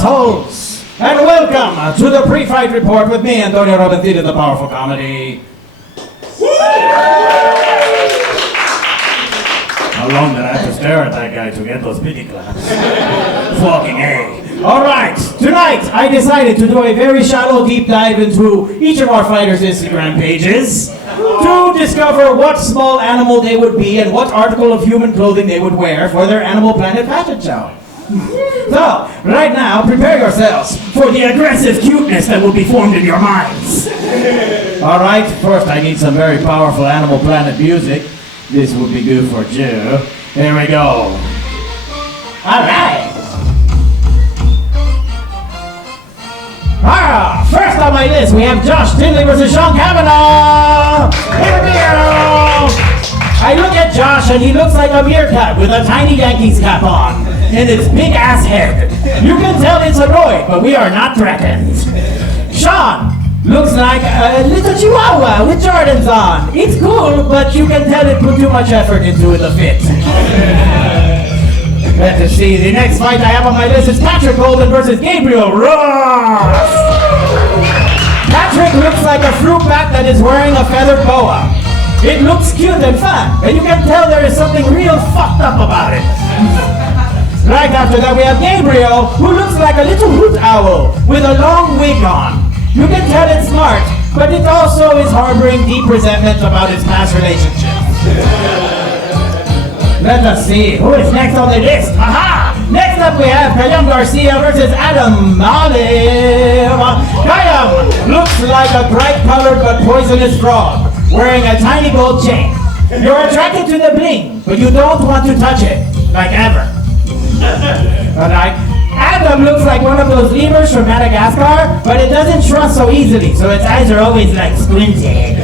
assholes, and welcome to the pre-fight report with me, Antonio Robbinstinez, the powerful comedy. How long did I have to stare at that guy to get those pity claps? Fucking A. Alright, tonight I decided to do a very shallow deep dive into each of our fighters' Instagram pages to discover what small animal they would be and what article of human clothing they would wear for their Animal Planet fashion show. So, right now, prepare yourselves for the aggressive cuteness that will be formed in your minds. Alright, first I need some very powerful Animal Planet music. This would be good for Joe. Here we go. Alright. First on my list, we have Josh Tinley versus Shawn Kavanaugh. Here we go. I look at Josh and he looks like a meerkat with a tiny Yankees cap on and its big ass head. You can tell it's annoyed, but we are not threatened. Shawn looks like a little chihuahua with Jordans on. It's cool, but you can tell it put too much effort into the fit. Let's see, the next fight I have on my list is Patrick Golden versus Gabriel Ross. Patrick looks like a fruit bat that is wearing a feathered boa. It looks cute and fun, and you can tell there is something real fucked up about it. Right after that we have Gabriel, who looks like a little hoot owl with a long wig on. You can tell it's smart, but it also is harboring deep resentment about its past relationship. Let us see, who is next on the list? Aha! Next up we have Khayyam Garcia versus Malev. Khayyam looks like a bright-colored but poisonous frog, wearing a tiny gold chain. You're attracted to the bling, but you don't want to touch it, like ever. Alright. Adam looks like one of those lemurs from Madagascar, but it doesn't trust so easily, so its eyes are always like squinted.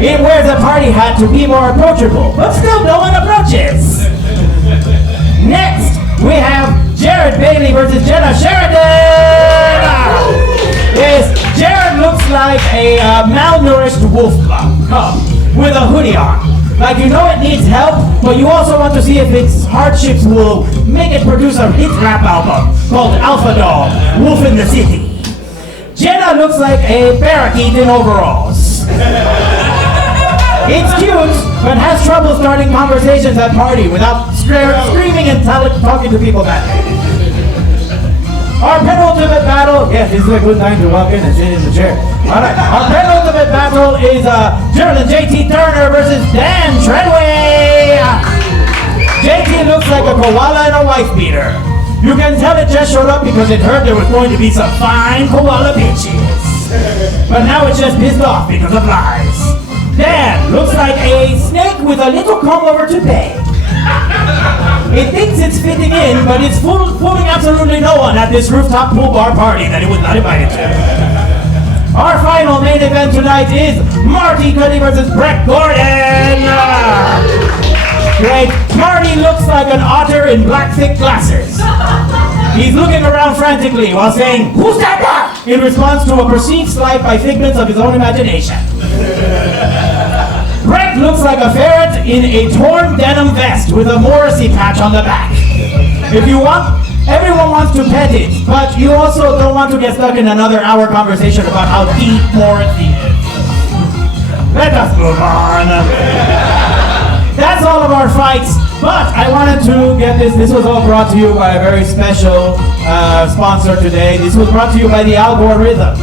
It wears a party hat to be more approachable, but still no one approaches. Next, we have Jared Bailey versus Jenna Sheriton. Yes, Jared looks like a malnourished wolf cub with a hoodie on. Like, you know it needs help, but you also want to see if its hardships will make it produce a hit rap album called Alpha Dog, Wolf in the City. Jenna looks like a parakeet in overalls. It's cute, but has trouble starting conversations at party without screaming and talking to people back. Our penultimate battle, yes, this is a good time to walk in and sit in the chair. Alright, our penultimate battle is Jerlon JT Turner versus Dan Treadway. JT looks like a koala and a wife beater. You can tell it just showed up because it heard there was going to be some fine koala bitches. But now it's just pissed off because of lies. Dan looks like a snake with a little comb-over toupee. It thinks it's fitting in, but it's fooling absolutely no one at this rooftop pool bar party that it was not invited to. Our final main event tonight is Marty Cunnie versus Breck Gordon. Great. Marty looks like an otter in black thick glasses. He's looking around frantically while saying, "Who's that?" in response to a perceived slight by figments of his own imagination. Breck looks like a ferret in a torn denim vest with a Morrissey patch on the back. If you want, everyone wants to pet it, but you also don't want to get stuck in another hour conversation about how deep Morrissey is. Let us move on. That's all of our fights, but I wanted to get this. This was all brought to you by a very special sponsor today. This was brought to you by the algorithm.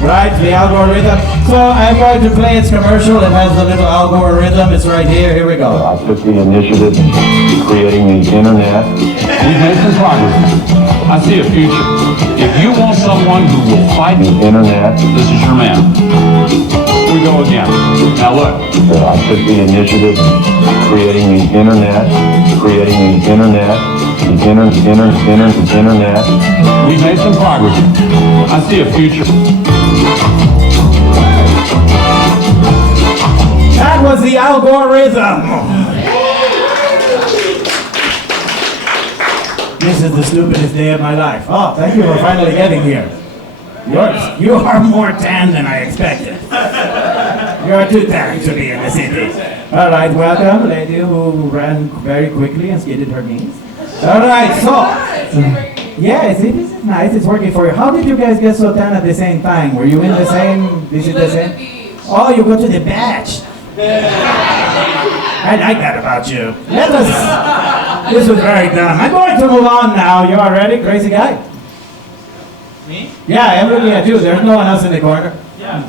Right, the algorithm. So I'm going to play its commercial. It has the little algorithm. It's right here. Here we go. I took the initiative in creating the internet. We've made some progress. I see a future. If you want someone who will fight The internet. this is your man. We go again. Now look. I took the initiative in creating the internet. Creating the internet. The internet. We've made some progress. I see a future. That was the algorithm. This is the stupidest day of my life. Oh, thank you for finally getting here. You are more tan than I expected. You are too tan to be in the city. All right, welcome, lady who ran very quickly and skidded her knees. All right, so Yeah, it's nice. It's working for you. How did you guys get so tan at the same time? Were you in the same? This is the same. Oh, you go to the batch. I like that about you. Let us. This was very dumb. I'm going to move on now. You all ready, crazy guy? Me? Yeah, I'm looking at you. There's no one else in the corner. Yeah.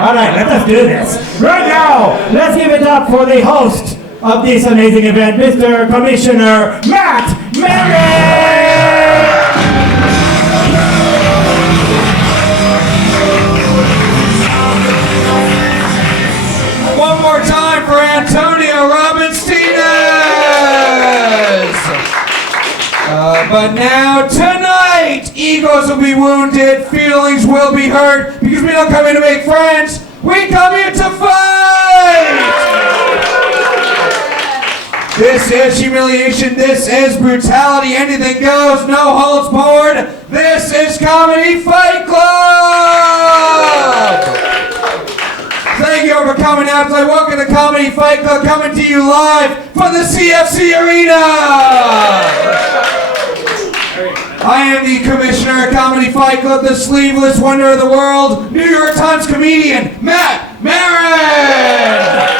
All right, let us do this. Right now, let's give it up for the host of this amazing event, Mr. Commissioner Matt Maran! One more time for Antonio Robbinstinez! But now, tonight, egos will be wounded, feelings will be hurt, because we don't come here to make friends, we come here to fight! This is humiliation, this is brutality, anything goes, no holds barred. This is Comedy Fight Club! Thank you for coming out tonight. Welcome to Comedy Fight Club, coming to you live from the CFC Arena! I am the commissioner of Comedy Fight Club, the sleeveless wonder of the world, New York Times comedian, Matt Maran!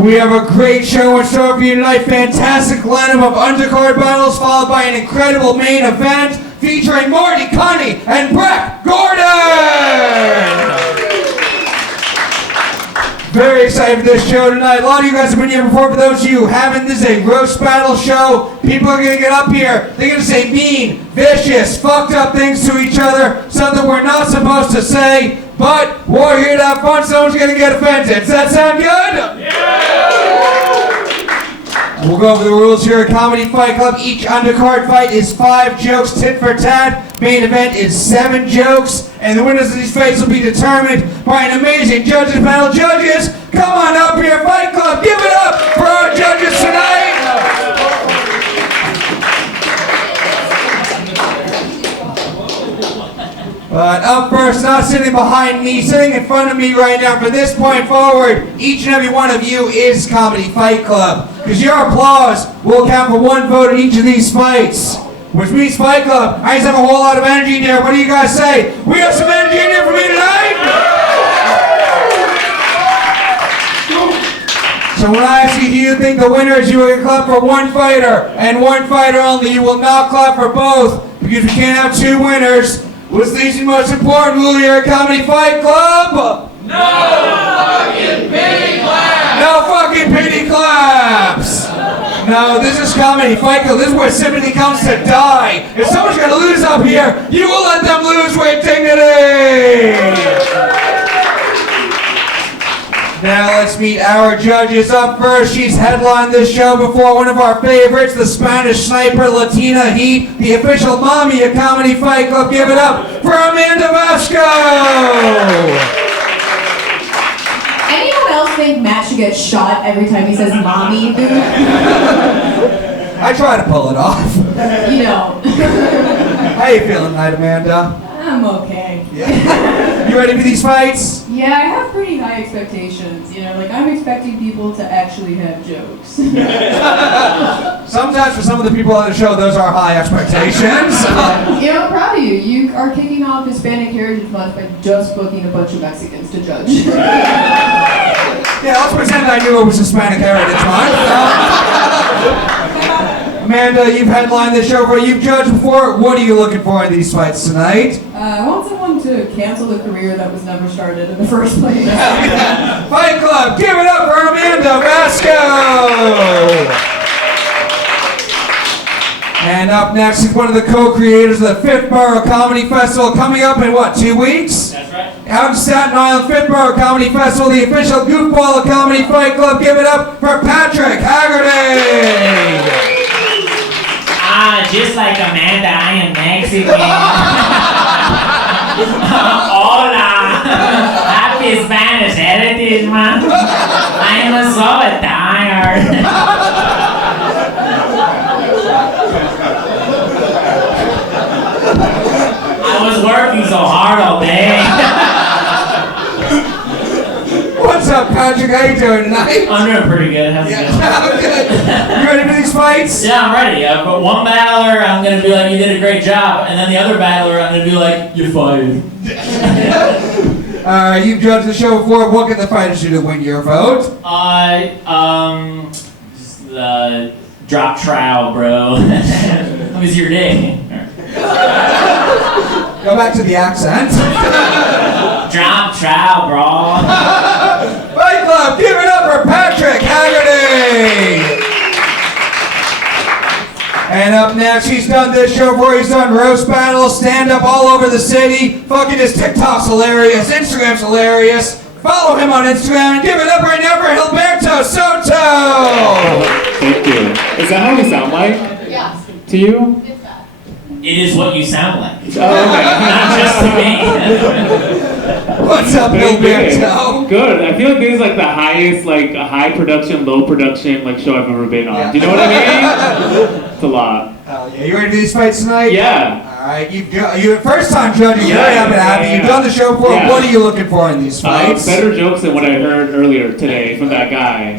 We have a great show in store for you tonight. Fantastic lineup of undercard battles, followed by an incredible main event featuring Marty Cunnie and Breck Gordon! Very excited for this show tonight. A lot of you guys have been here before. For those of you who haven't, this is a roast battle show. People are going to get up here. They're going to say mean, vicious, fucked up things to each other. Something we're not supposed to say. But we're here to have fun. Someone's going to get offended. Does that sound good? Yeah! We'll go over the rules here at Comedy Fight Club. Each undercard fight is 5 jokes, tit for tat. Main event is 7 jokes. And the winners of these fights will be determined by an amazing judges panel. Judges, come on up here, Fight Club. Give it up for our judges tonight. But up first, not sitting behind me, sitting in front of me right now, from this point forward, each and every one of you is Comedy Fight Club. Because your applause will count for 1 vote in each of these fights. Which means Fight Club, I just have a whole lot of energy in here. What do you guys say? We have some energy in here for me tonight? So when I ask you, do you think the winner is, you will clap for 1 fighter, and 1 fighter only. You will not clap for both, because we can't have 2 winners. What's the most important rule here at Comedy Fight Club? No fucking pity claps! No fucking pity claps! No, this is Comedy Fight Club. This is where sympathy comes to die. If someone's gonna lose up here, you will let them lose with dignity! Now let's meet our judges. Up first, she's headlined this show before, one of our favorites, the Spanish sniper, Latina Heat, the official mommy of Comedy Fight Club. Give it up for Amanda Vasco! Anyone else think Matt should get shot every time he says mommy? I try to pull it off. You don't. How you feeling tonight, Amanda? I'm okay. Yeah. You ready for these fights? Yeah, I have pretty high expectations. You know, like I'm expecting people to actually have jokes. Sometimes for some of the people on the show, those are high expectations. You know, I'm proud of you. You are kicking off Hispanic Heritage Month by just booking a bunch of Mexicans to judge. Yeah, let's pretend I knew it was Hispanic Heritage Month. Amanda, you've headlined this show, you've judged before. What are you looking for in these fights tonight? I want someone to cancel a career that was never started in the first place. Fight Club, give it up for Amanda Vasco! And up next is one of the co-creators of the 5th Borough Comedy Festival, coming up in what, 2 weeks? That's right. Out in Staten Island, 5th Borough Comedy Festival, the official goofball of Comedy Fight Club. Give it up for Patrick Haggerty! Just like Amanda, I am Mexican. Hola. Happy Spanish heritage, man. I am so tired. I was working so hard all day. What's up, Patrick? Patrick, how you doing tonight? I'm doing pretty good. How's it going? Good. You ready for these fights? Yeah, I'm ready. But one battler, I'm gonna be like, you did a great job, and then the other battler, I'm gonna be like, you're fired. You've judged the show before. What can the fighters do to win your vote? Just drop trowel, bro. How was your day? Go back to the accent. Drop trowel, bro. Fight Club, give it up for Patrick Haggerty! And up next, he's done this show before. He's done roast battles, stand-up all over the city. Fucking his TikTok's hilarious, Instagram's hilarious. Follow him on Instagram and give it up right now for Gilberto Soto! Thank you. Is that how we sound like? Yeah. To you? It's bad. It is what you sound like. Oh, okay. Not just to me. What's up, Gilberto? Good. I feel like this is like the highest, like high production, low production, like show I've ever been on. Yeah. Do you know what I mean? It's a lot. Hell yeah. You ready to do these fights tonight? Yeah. Alright, you're first time judging, Yeah, very happy to have you. yeah, You've yeah. done the show before. Yeah. What are you looking for in these fights? Better jokes than what I heard earlier today from that guy.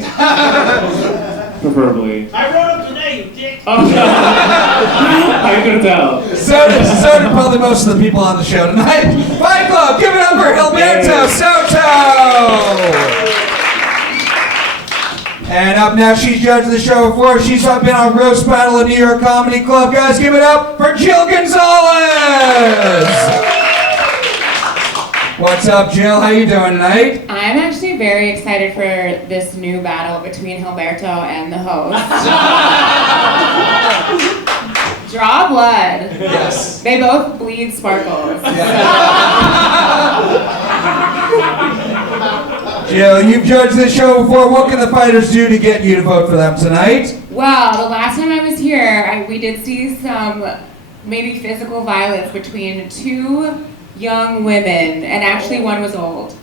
Preferably. I wrote up today, you dick. Oh, no. How you gonna tell? So do probably most of the people on the show tonight. Fight Club, give it up for Gilberto Soto! And up now, she's judged the show before. She's been on Roast Battle at New York Comedy Club. Guys, give it up for Jill Gonzalez! What's up, Jill? How you doing tonight? I'm actually very excited for this new battle between Gilberto and the host. Draw blood. Yes. They both bleed sparkles. Jill, you've judged this show before. What can the fighters do to get you to vote for them tonight? Well, the last time I was here, we did see some maybe physical violence between two young women, and actually one was old.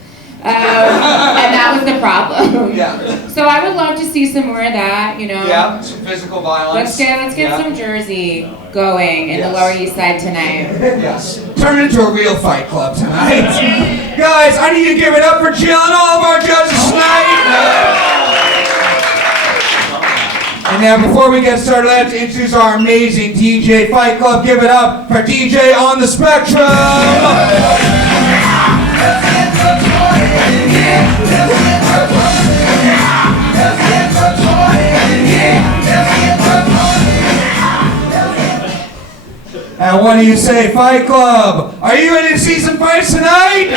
And that was the problem. Yeah. So I would love to see some more of that, you know. Yeah, some physical violence. Let's get some Jersey going in the Lower East Side tonight. Yes. Turn it into a real fight club tonight. Guys, I need you to give it up for Jill and all of our judges tonight. And now, before we get started, I have to introduce our amazing DJ Fight Club. Give it up for DJ on the Spectrum. And what do you say, Fight Club? Are you ready to see some fights tonight?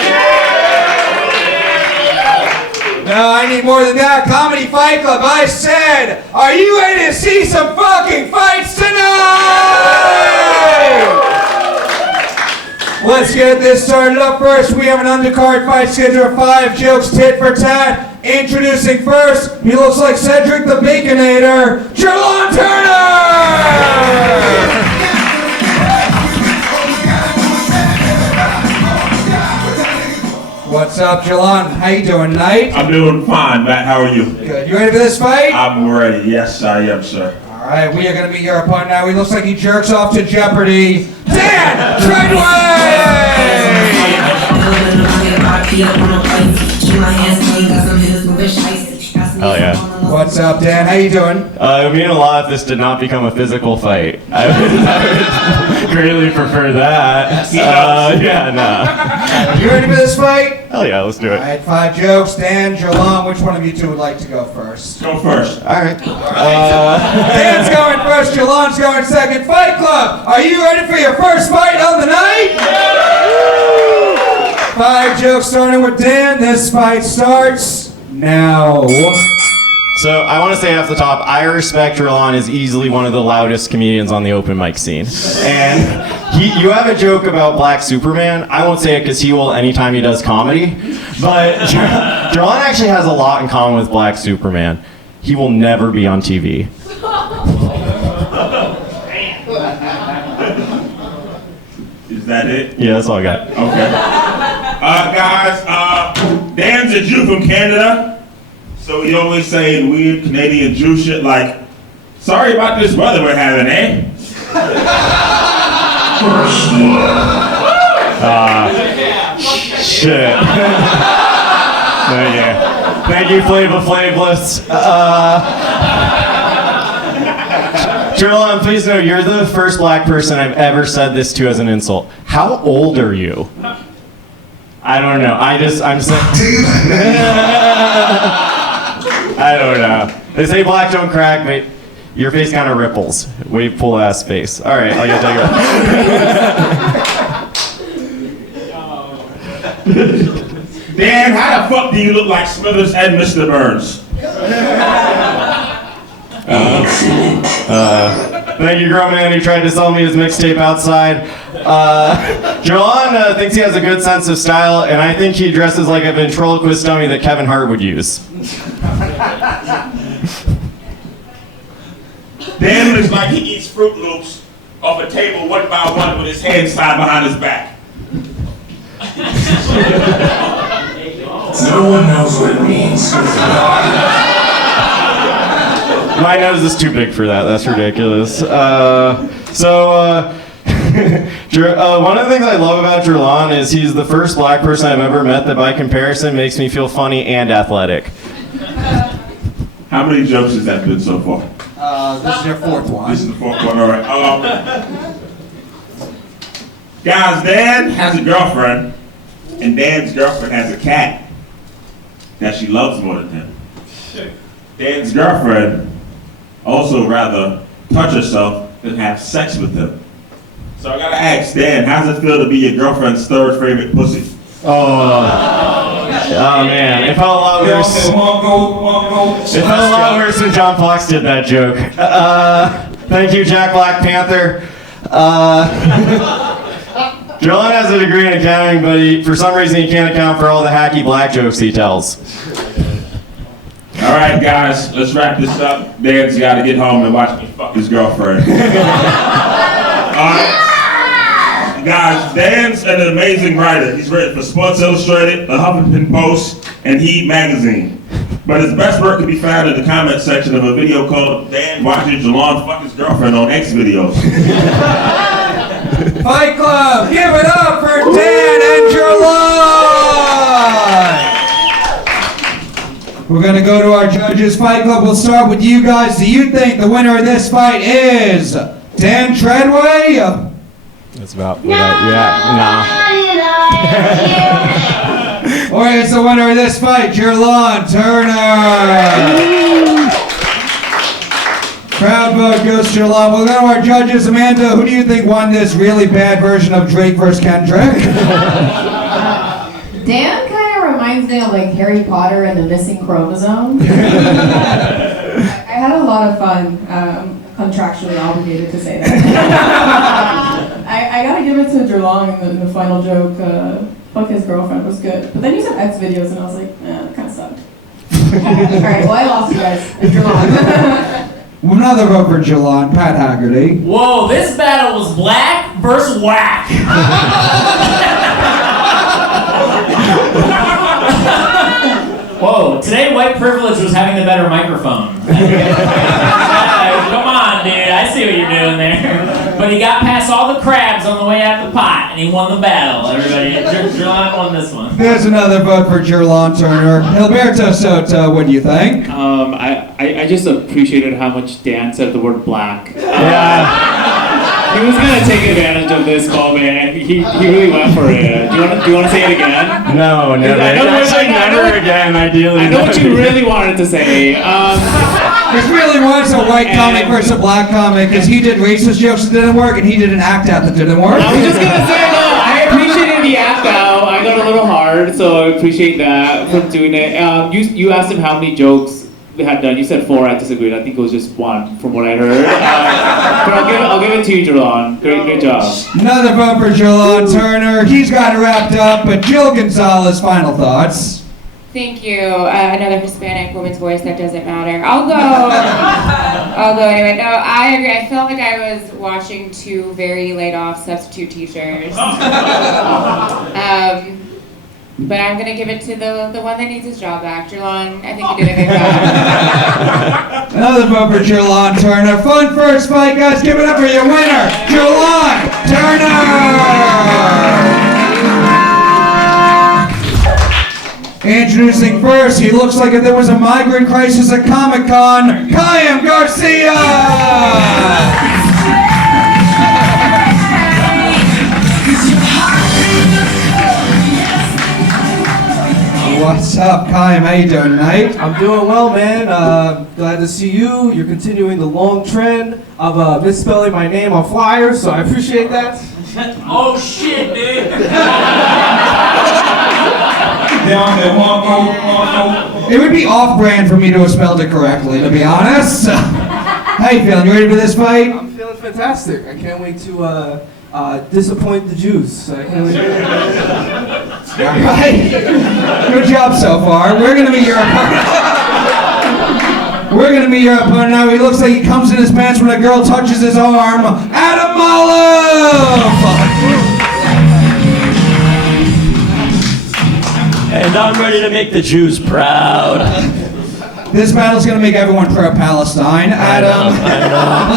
No, I need more than that. Comedy Fight Club, I said, are you ready to see some fucking fights tonight? Let's get this started up first. We have an undercard fight schedule of 5 jokes tit for tat. Introducing first, he looks like Cedric the Baconator, Jerlon Turner! What's up, Jelon? How you doing tonight? I'm doing fine, Matt. How are you? Good. You ready for this fight? I'm ready. Yes, I am, sir. All right, we are going to meet your opponent now. He looks like he jerks off to Jeopardy. Dan Treadway! Hell yeah. What's up, Dan? How you doing? It would mean a lot if this did not become a physical fight. I would greatly prefer that. Yeah, nah. You ready for this fight? Hell yeah, let's do All it. right, 5 jokes. Dan, Jelon, which one of you two would like to go first? Go first. All right. Dan's going first, Jelon's going second. Fight Club, are you ready for your first fight of the night? 5 jokes starting with Dan. This fight starts now. So I want to say off the top, I respect Jerlon is easily one of the loudest comedians on the open mic scene. And you have a joke about Black Superman. I won't say it because he will anytime he does comedy. But Jerlon actually has a lot in common with Black Superman. He will never be on TV. Is that it? Yeah, that's all I got. Okay. Guys, Dan's a Jew from Canada. So he always saying weird Canadian Jew shit like, sorry about this weather we're having, eh? Shit. Yeah. Thank you, Flava Flavless. Jerlon, please know you're the first black person I've ever said this to as an insult. How old are you? I don't know. I'm saying. I don't know. They say black don't crack, but your face kind of ripples. Wave full ass face. All right, I'll get to you. Dan, how the fuck do you look like Smithers and Mr. Burns? Thank you, grown man who tried to sell me his mixtape outside. Jerlon thinks he has a good sense of style, and I think he dresses like a ventriloquist dummy that Kevin Hart would use. Dan looks like he eats Fruit Loops off a table one by one with his hands tied behind his back. No one knows what it means. My nose is too big for that. That's ridiculous. One of the things I love about Jerlon is he's the first black person I've ever met that by comparison makes me feel funny and athletic. How many jokes has that been so far? This is your fourth one. This is the fourth one, all right. Guys, Dan has a girlfriend, and Dan's girlfriend has a cat that she loves more than him. Dan's girlfriend also rather touch herself than have sex with him. So I gotta ask Dan, how's it feel to be your girlfriend's third favorite pussy? Oh man, it felt a lot worse. It felt a lot worse when John Fox did that joke. Thank you, Jack Black Panther. Jerlon has a degree in accounting, but for some reason he can't account for all the hacky black jokes he tells. All right, guys, let's wrap this up. Dan's got to get home and watch me fuck his girlfriend. All right. Guys, Dan's an amazing writer. He's written for Sports Illustrated, The Huffington Post, and Heat Magazine. But his best work can be found in the comment section of a video called Dan Watches Jerlon Fuck His Girlfriend on X Videos. Fight Club, give it up for Dan and Jerlon! We're going to go to our judges. Fight Club, we'll start with you guys. Do you think the winner of this fight is Dan Treadway? That's about, nah. Or is the winner of this fight Jerlon Turner? Crowd vote goes to Jerlon. We'll go to our judges. Amanda, who do you think won this really bad version of Drake vs. Kendrick? Dan kind of reminds me of like Harry Potter and the missing chromosome. I had a lot of fun. Contractually obligated to say that. I gotta give it to Jerlon in the final joke. Fuck his girlfriend was good. But then you said X videos and I was like, it kind of sucked. Alright, well I lost you guys. It's Jerlon. Another vote for Jerlon, Pat Haggerty. Whoa, this battle was black versus whack. Whoa, today white privilege was having the better microphone. Come on, dude, I see what you're doing there. But he got past all the crabs on the way out the pot, and he won the battle, everybody. Jerlon won this one. There's another vote for Jerlon Turner. Gilberto Soto, what do you think? I just appreciated how much Dan said the word black. Yeah. He was gonna take advantage of this moment, and he really went for it. Do you want to say it again? No, never. Never again, ideally. I know what you really wanted to say. This really was a white comic versus a black comic, because he did racist jokes that didn't work, and he did an act out that didn't work. I was just gonna say, no, I appreciated the act out. I got a little hard, so I appreciate that for doing it. You asked him how many jokes we had done. You said 4. I disagreed. I think it was just 1 from what I heard. But I'll give it to you, Jerlon. Great job. Another vote for Jerlon Turner. He's got it wrapped up, but Jill Gonzalez, final thoughts. Thank you. Another Hispanic woman's voice that doesn't matter. I'll go anyway. No, I agree. I felt like I was watching 2 very laid off substitute teachers. But I'm gonna give it to the one that needs his job back, Jerlon. I think you did a good job. Another vote for Jerlon Turner. Fun first fight, guys. Give it up for your winner, Jerlon Turner. Introducing first, he looks like if there was a migrant crisis at Comic-Con, Khayyam Garcia! What's up, Khayyam? How you doing tonight? I'm doing well, man. Glad to see you. You're continuing the long trend of misspelling my name on flyers, so I appreciate that. Oh shit, dude. It would be off-brand for me to have spelled it correctly, to be honest. How you feeling? You ready for this fight? I'm feeling fantastic. I can't wait to disappoint the Jews. I can't wait All right. Good job so far. We're gonna meet your opponent now. He looks like he comes in his pants when a girl touches his arm. Adam Malev! And I'm ready to make the Jews proud. This battle's gonna make everyone pro-Palestine. Adam. I know.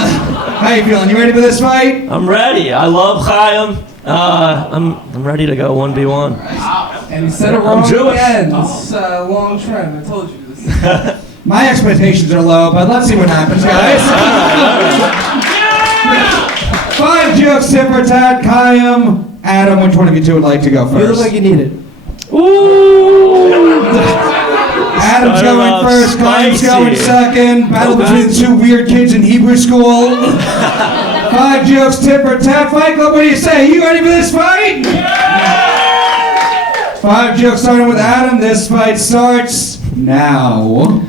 How you feeling? You ready for this fight? I'm ready. I love Khayyam. I'm ready to go 1v1. And you said it wrong I'm Jewish. again. This long trend. I told you this. My expectations are low, but let's see what happens, guys. 5 jokes, tip for tat, Khayyam. Adam, which one of you two would like to go first? You look like you need it. Ooh! Adam's going first, Khayyam's going second. Battle between the two weird kids in Hebrew school. 5 jokes, tip or tap. Fight Club, what do you say? You ready for this fight? 5 jokes starting with Adam. This fight starts now.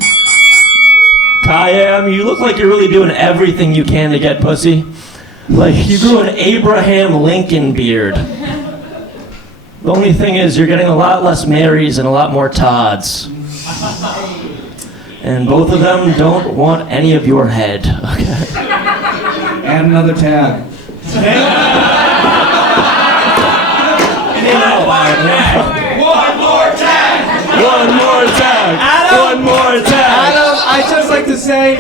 Khayyam, you look like you're really doing everything you can to get pussy. Like you grew an Abraham Lincoln beard. The only thing is you're getting a lot less Marys and a lot more Todds. And both of them don't want any of your head. Okay. And another tag. One more tag! Adam, One more tag! Adam, I'd just like to say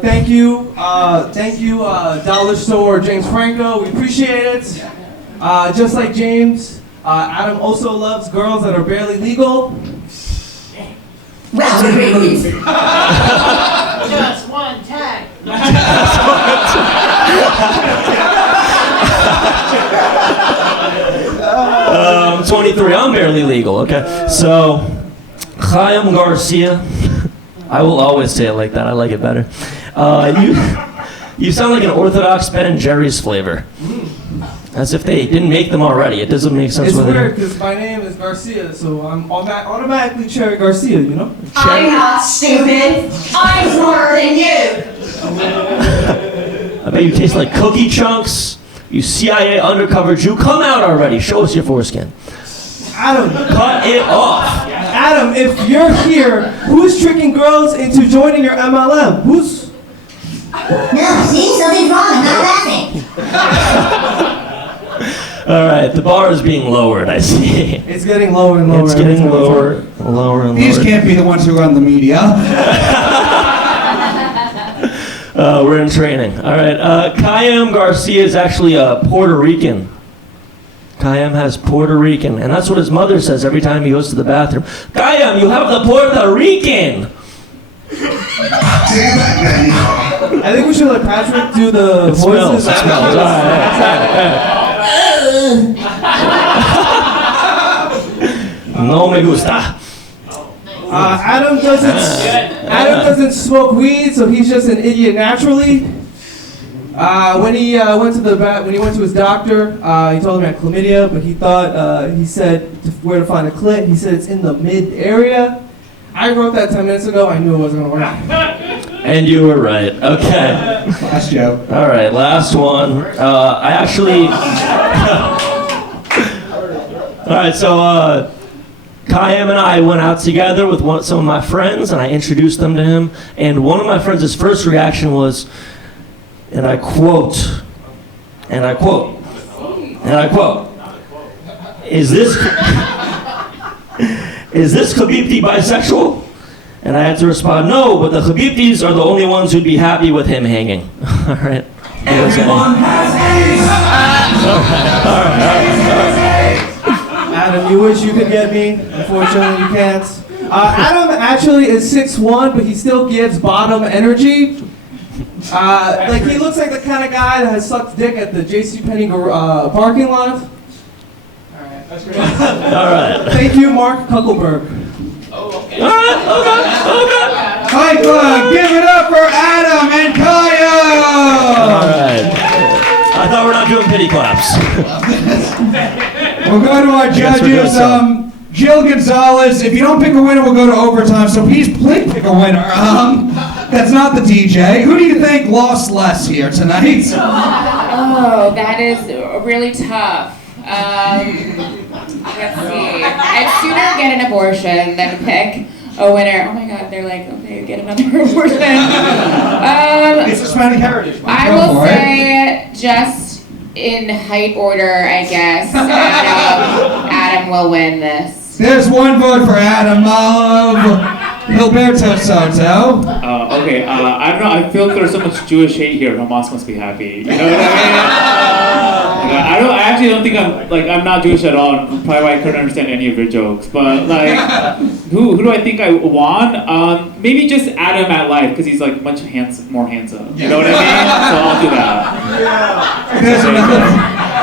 thank you, Dollar Store James Franco. We appreciate it. Just like James, Adam also loves girls that are barely legal. Just one tag. 23. I'm barely legal. Okay. So, Khayyam Garcia. I will always say it like that. I like it better. You sound like an Orthodox Ben and Jerry's flavor. As if they didn't make them already. It doesn't make sense. It's with weird because my name is Garcia, so I'm automatically Cherry Garcia, you know? I'm not stupid. I'm smarter than you. I bet you taste like cookie chunks. You CIA undercover Jew. Come out already. Show us your foreskin. Adam, cut it off. Adam, if you're here, who's tricking girls into joining your MLM? Who's... No, see? Something's wrong. I'm not laughing. All right, the bar is being lowered, I see. It's getting lower and lower. It's getting lower and lower. These can't be the ones who run the media. We're in training. All right, Khayyam Garcia is actually a Puerto Rican. Khayyam has Puerto Rican, and that's what his mother says every time he goes to the bathroom. Khayyam, you have the Puerto Rican! I think we should let Patrick do the voices. It smells. All right. No me gusta. Adam doesn't smoke weed, so he's just an idiot naturally. When he went to his doctor, he told him he had chlamydia, but he said where to find a clit. He said it's in the mid area. I wrote that 10 minutes ago. I knew it wasn't gonna work. And you were right. Okay. Last joke. All right, last one. I actually. All right, so Khayyam and I went out together with some of my friends, and I introduced them to him. And one of my friends' first reaction was, and I quote, is this Khabibti bisexual? And I had to respond, no, but the Khabibtis are the only ones who'd be happy with him hanging. All right. Adam, You wish you could get me. Unfortunately, you can't. Adam actually is 6'1", but he still gives bottom energy. Like he looks like the kind of guy that has sucked dick at the JCPenney parking lot. Alright, that's great. Alright. Thank you, Mark Kuckelberg. Okay. High club, give it up for Adam and Khayyam! Alright. I thought we're not doing pity claps. We'll go to our judges. Jill Gonzalez, if you don't pick a winner, we'll go to overtime, so please pick a winner. That's not the DJ. Who do you think lost less here tonight? Oh, that is really tough. Let's see. I'd sooner get an abortion than pick a winner. Oh my God, they're like, okay, get another abortion. It's Hispanic Heritage Month. I will say, just in height order, I guess, Adam will win this. There's one vote for Adam, Malev, Gilberto, Soto. Okay, I don't know, I feel like there's so much Jewish hate here, Hamas must be happy. You know what I mean? I actually don't think I'm not Jewish at all, and probably why I couldn't understand any of your jokes. But like, who do I think I won? Maybe just Adam at life, because he's like much more handsome. You know what I mean? So I'll do that.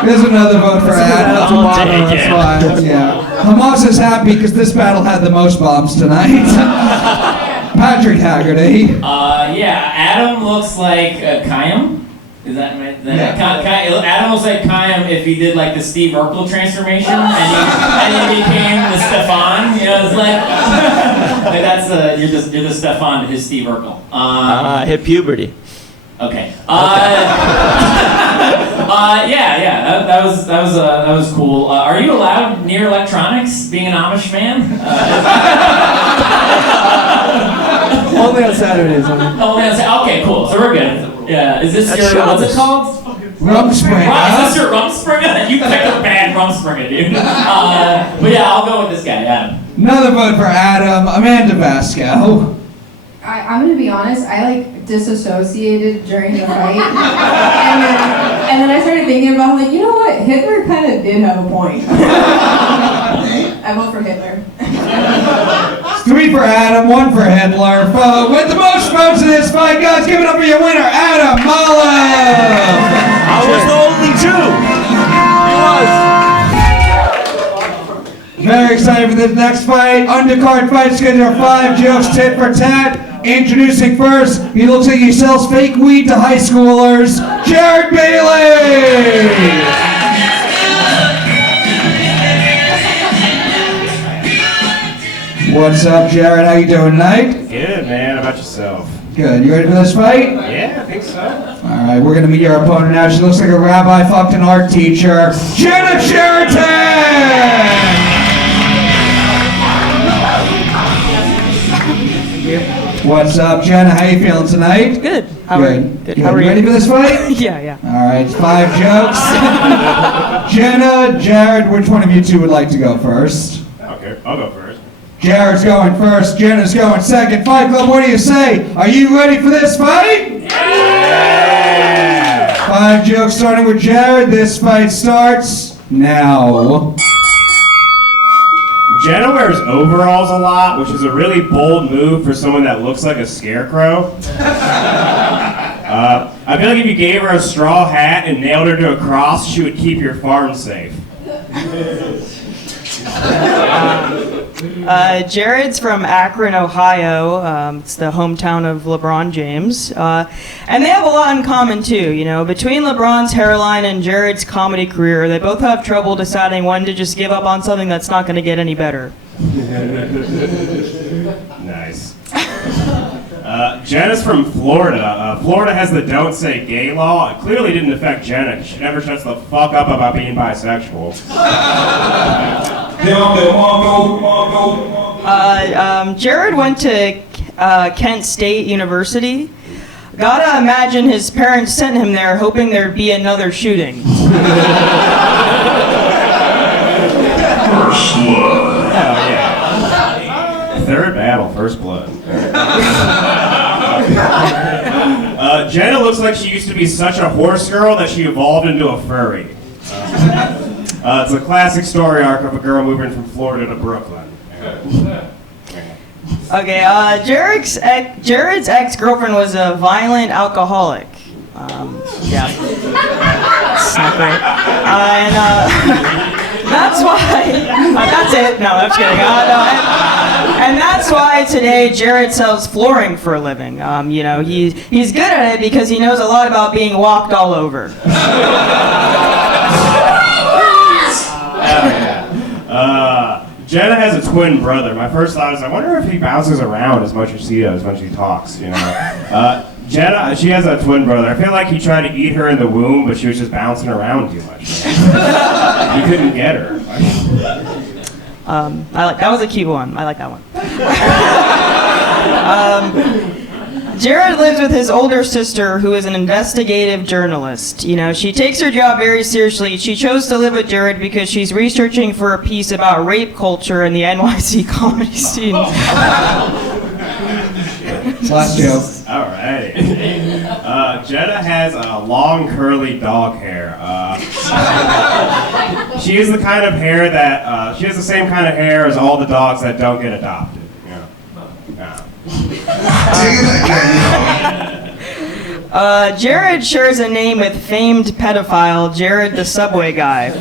There's another vote for Adam. I'll take it. Yeah. Hamas is happy because this battle had the most bombs tonight. Patrick Haggerty. Yeah, Adam looks like Khayyam. Is that right? Adam looks like Khayyam if he did like the Steve Urkel transformation and he became the Stefan. You know, it's like that's you're the Stefan to his Steve Urkel. Hit puberty. Okay. That was cool. Are you allowed near electronics, being an Amish man? Only on Saturdays. Okay, cool. So we're good. Yeah. Is this your what's it called? Rumspringa. Is this your Rumspringa? You picked a bad Rumspringa, dude. But yeah, I'll go with this guy, Adam. Another vote for Adam, Amanda Vasco. I'm gonna be honest, I disassociated during the fight. and then I started thinking about you know what, Hitler kind of did have a point. I vote for Hitler. 3 for Adam, 1 for Hitler. With the most votes in this fight, guys, give it up for your winner, Adam Malev! I was the only Jew! He was! Very excited for this next fight. Undercard fight schedule 5 jokes tit for tat. Introducing first, he looks like he sells fake weed to high schoolers, Jared Bailey! What's up, Jared? How you doing tonight? Good, man. How about yourself? Good. You ready for this fight? Yeah, I think so. All right, we're gonna meet your opponent now. She looks like a rabbi fucked an art teacher, Jenna Sheriton! What's up, Jenna? How you feeling tonight? Good. Good. How are you? Ready for this fight? Yeah. All right, 5 jokes. Jenna, Jared, which one of you two would like to go first? Okay, I'll go first. Jared's going first, Jenna's going second. Fight Club, what do you say? Are you ready for this fight? Yeah! 5 jokes starting with Jared. This fight starts now. Jenna wears overalls a lot, which is a really bold move for someone that looks like a scarecrow. I feel like if you gave her a straw hat and nailed her to a cross, she would keep your farm safe. Jared's from Akron, Ohio. It's the hometown of LeBron James. And they have a lot in common, too. You know, between LeBron's hairline and Jared's comedy career, they both have trouble deciding when to just give up on something that's not going to get any better. Nice. Jenna's from Florida. Florida has the don't say gay law. It clearly didn't affect Jenna. She never shuts the fuck up about being bisexual. Jared went to Kent State University. Gotta imagine his parents sent him there hoping there'd be another shooting. First blood. Hell yeah. Third battle, first blood. Jenna looks like she used to be such a horse girl that she evolved into a furry. It's a classic story arc of a girl moving from Florida to Brooklyn. Okay, Jared's ex-girlfriend was a violent alcoholic. Yeah. It's not great. And that's why, that's it. No, I'm just kidding. And that's why today Jared sells flooring for a living. You know, he's good at it because he knows a lot about being walked all over. Jenna has a twin brother. My first thought is, I wonder if he bounces around as much as she does when she talks, you know. Jenna, she has a twin brother. I feel like he tried to eat her in the womb, but she was just bouncing around too much. He couldn't get her. That was a cute one. I like that one. Jared lives with his older sister, who is an investigative journalist. You know, she takes her job very seriously. She chose to live with Jared because she's researching for a piece about rape culture in the NYC comedy scene. Last joke. All right. Jenna has a long, curly dog hair. She has the kind of hair that she has the same kind of hair as all the dogs that don't get adopted. Jared shares a name with famed pedophile Jared the Subway Guy,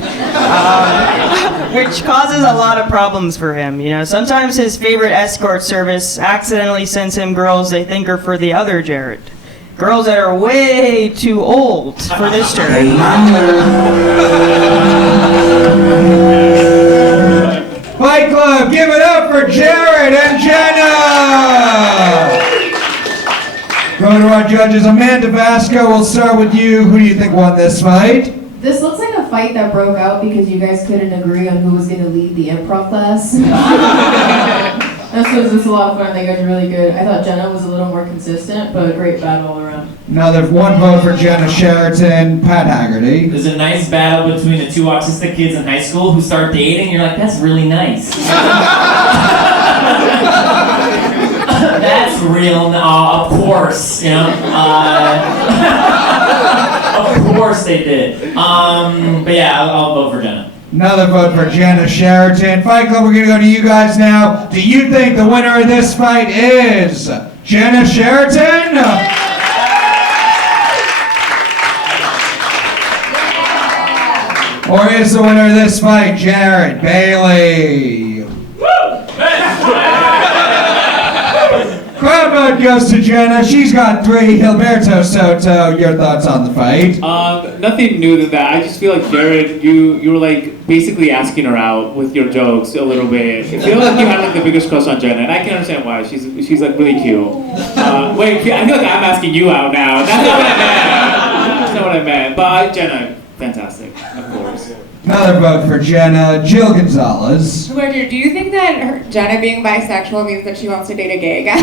which causes a lot of problems for him. You know, sometimes his favorite escort service accidentally sends him girls they think are for the other Jared. Girls that are way too old for this Jared. Fight Club, give it up for Jared and Jenna! Go to our judges. Amanda Vasco, we'll start with you. Who do you think won this fight? This looks like a fight that broke out because you guys couldn't agree on who was going to lead the improv class. This was a lot of fun. They guys were really good. I thought Jenna was a little more consistent, but a great battle all around. Now there's one vote for Jenna, Sheriton, Pat Haggerty. There's a nice battle between the two autistic kids in high school who start dating. You're like, that's really nice. That's real, of course, you know. Of course they did. But yeah, I'll vote for Jenna. Another vote for Jenna, Sheriton. Fight Club, we're going to go to you guys now. Do you think the winner of this fight is Jenna, Sheriton? Or is the winner of this fight Jared Bailey? Crowd vote goes to Jenna. She's got 3. Gilberto, Soto, your thoughts on the fight? Nothing new than that. I just feel like Jared, you were like basically asking her out with your jokes a little bit. I feel like you had like the biggest crush on Jenna, and I can understand why. She's like really cute. Wait, I feel like I'm asking you out now. That's not what I meant. That's not what I meant. But Jenna, fantastic, of course. Another vote for Jenna, Jill Gonzalez. Roger, do you think that Jenna being bisexual means that she wants to date a gay guy?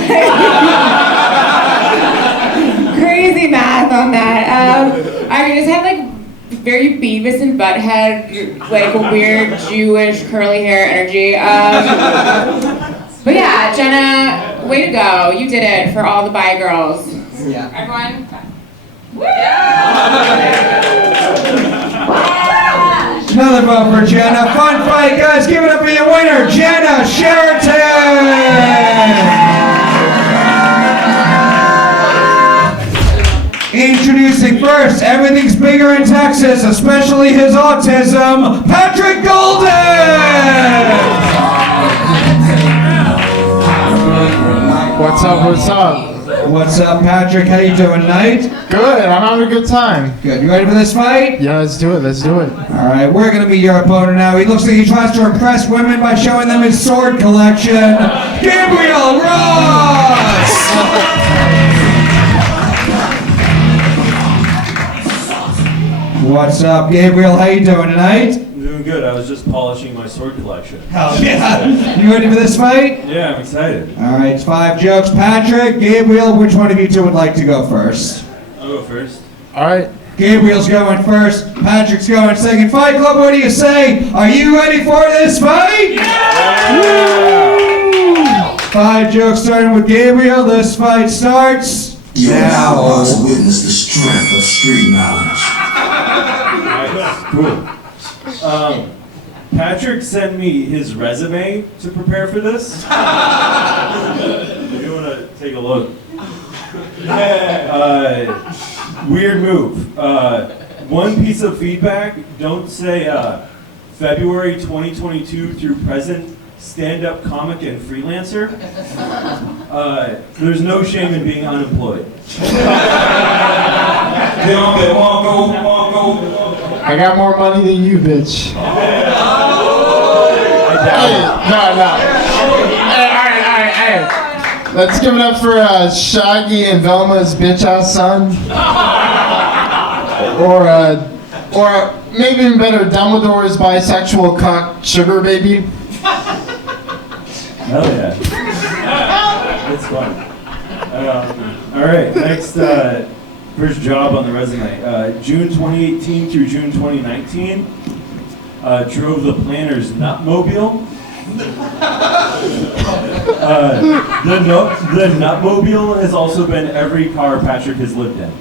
Crazy math on that. I just had like very Beavis and Butthead, like weird Jewish curly hair energy. But yeah, Jenna, way to go. You did it for all the bi girls. Yeah. Everyone? Another vote for Jenna. Fun fight, guys. Give it up for your winner, Jenna Sheriton. Introducing first, everything's bigger in Texas, especially his autism, Patrick Golden. What's up, what's up? What's up, Patrick? How you doing tonight? Good, I'm having a good time. Good. You ready for this fight? Yeah, let's do it, let's do it. All right, we're going to be your opponent now. He looks like he tries to impress women by showing them his sword collection. Gabriel Ross! What's up, Gabriel? How you doing tonight? Doing good. I was just polishing my sword collection. Hell yeah. You ready for this fight? Yeah, I'm excited. All right, it's 5 jokes. Patrick, Gabriel, which one of you two would like to go first? I'll go first. All right. Gabriel's going first. Patrick's going second. Fight Club, what do you say? Are you ready for this fight? Yeah! 5 jokes starting with Gabriel. This fight starts You are now about to witness the strength of street knowledge. Cool. Patrick sent me his resume to prepare for this. If you want to take a look. Weird move. One piece of feedback, don't say February 2022 through present stand-up comic and freelancer. There's no shame in being unemployed. I got more money than you, bitch. Hey, no. Hey. Let's give it up for Shaggy and Velma's bitch-ass son. Or maybe even better, Dumbledore's bisexual cock sugar baby. Hell yeah. It's fun. All right, next, first job on the resume. June 2018 through June 2019, drove the Planner's Nutmobile. The Nutmobile has also been every car Patrick has lived in.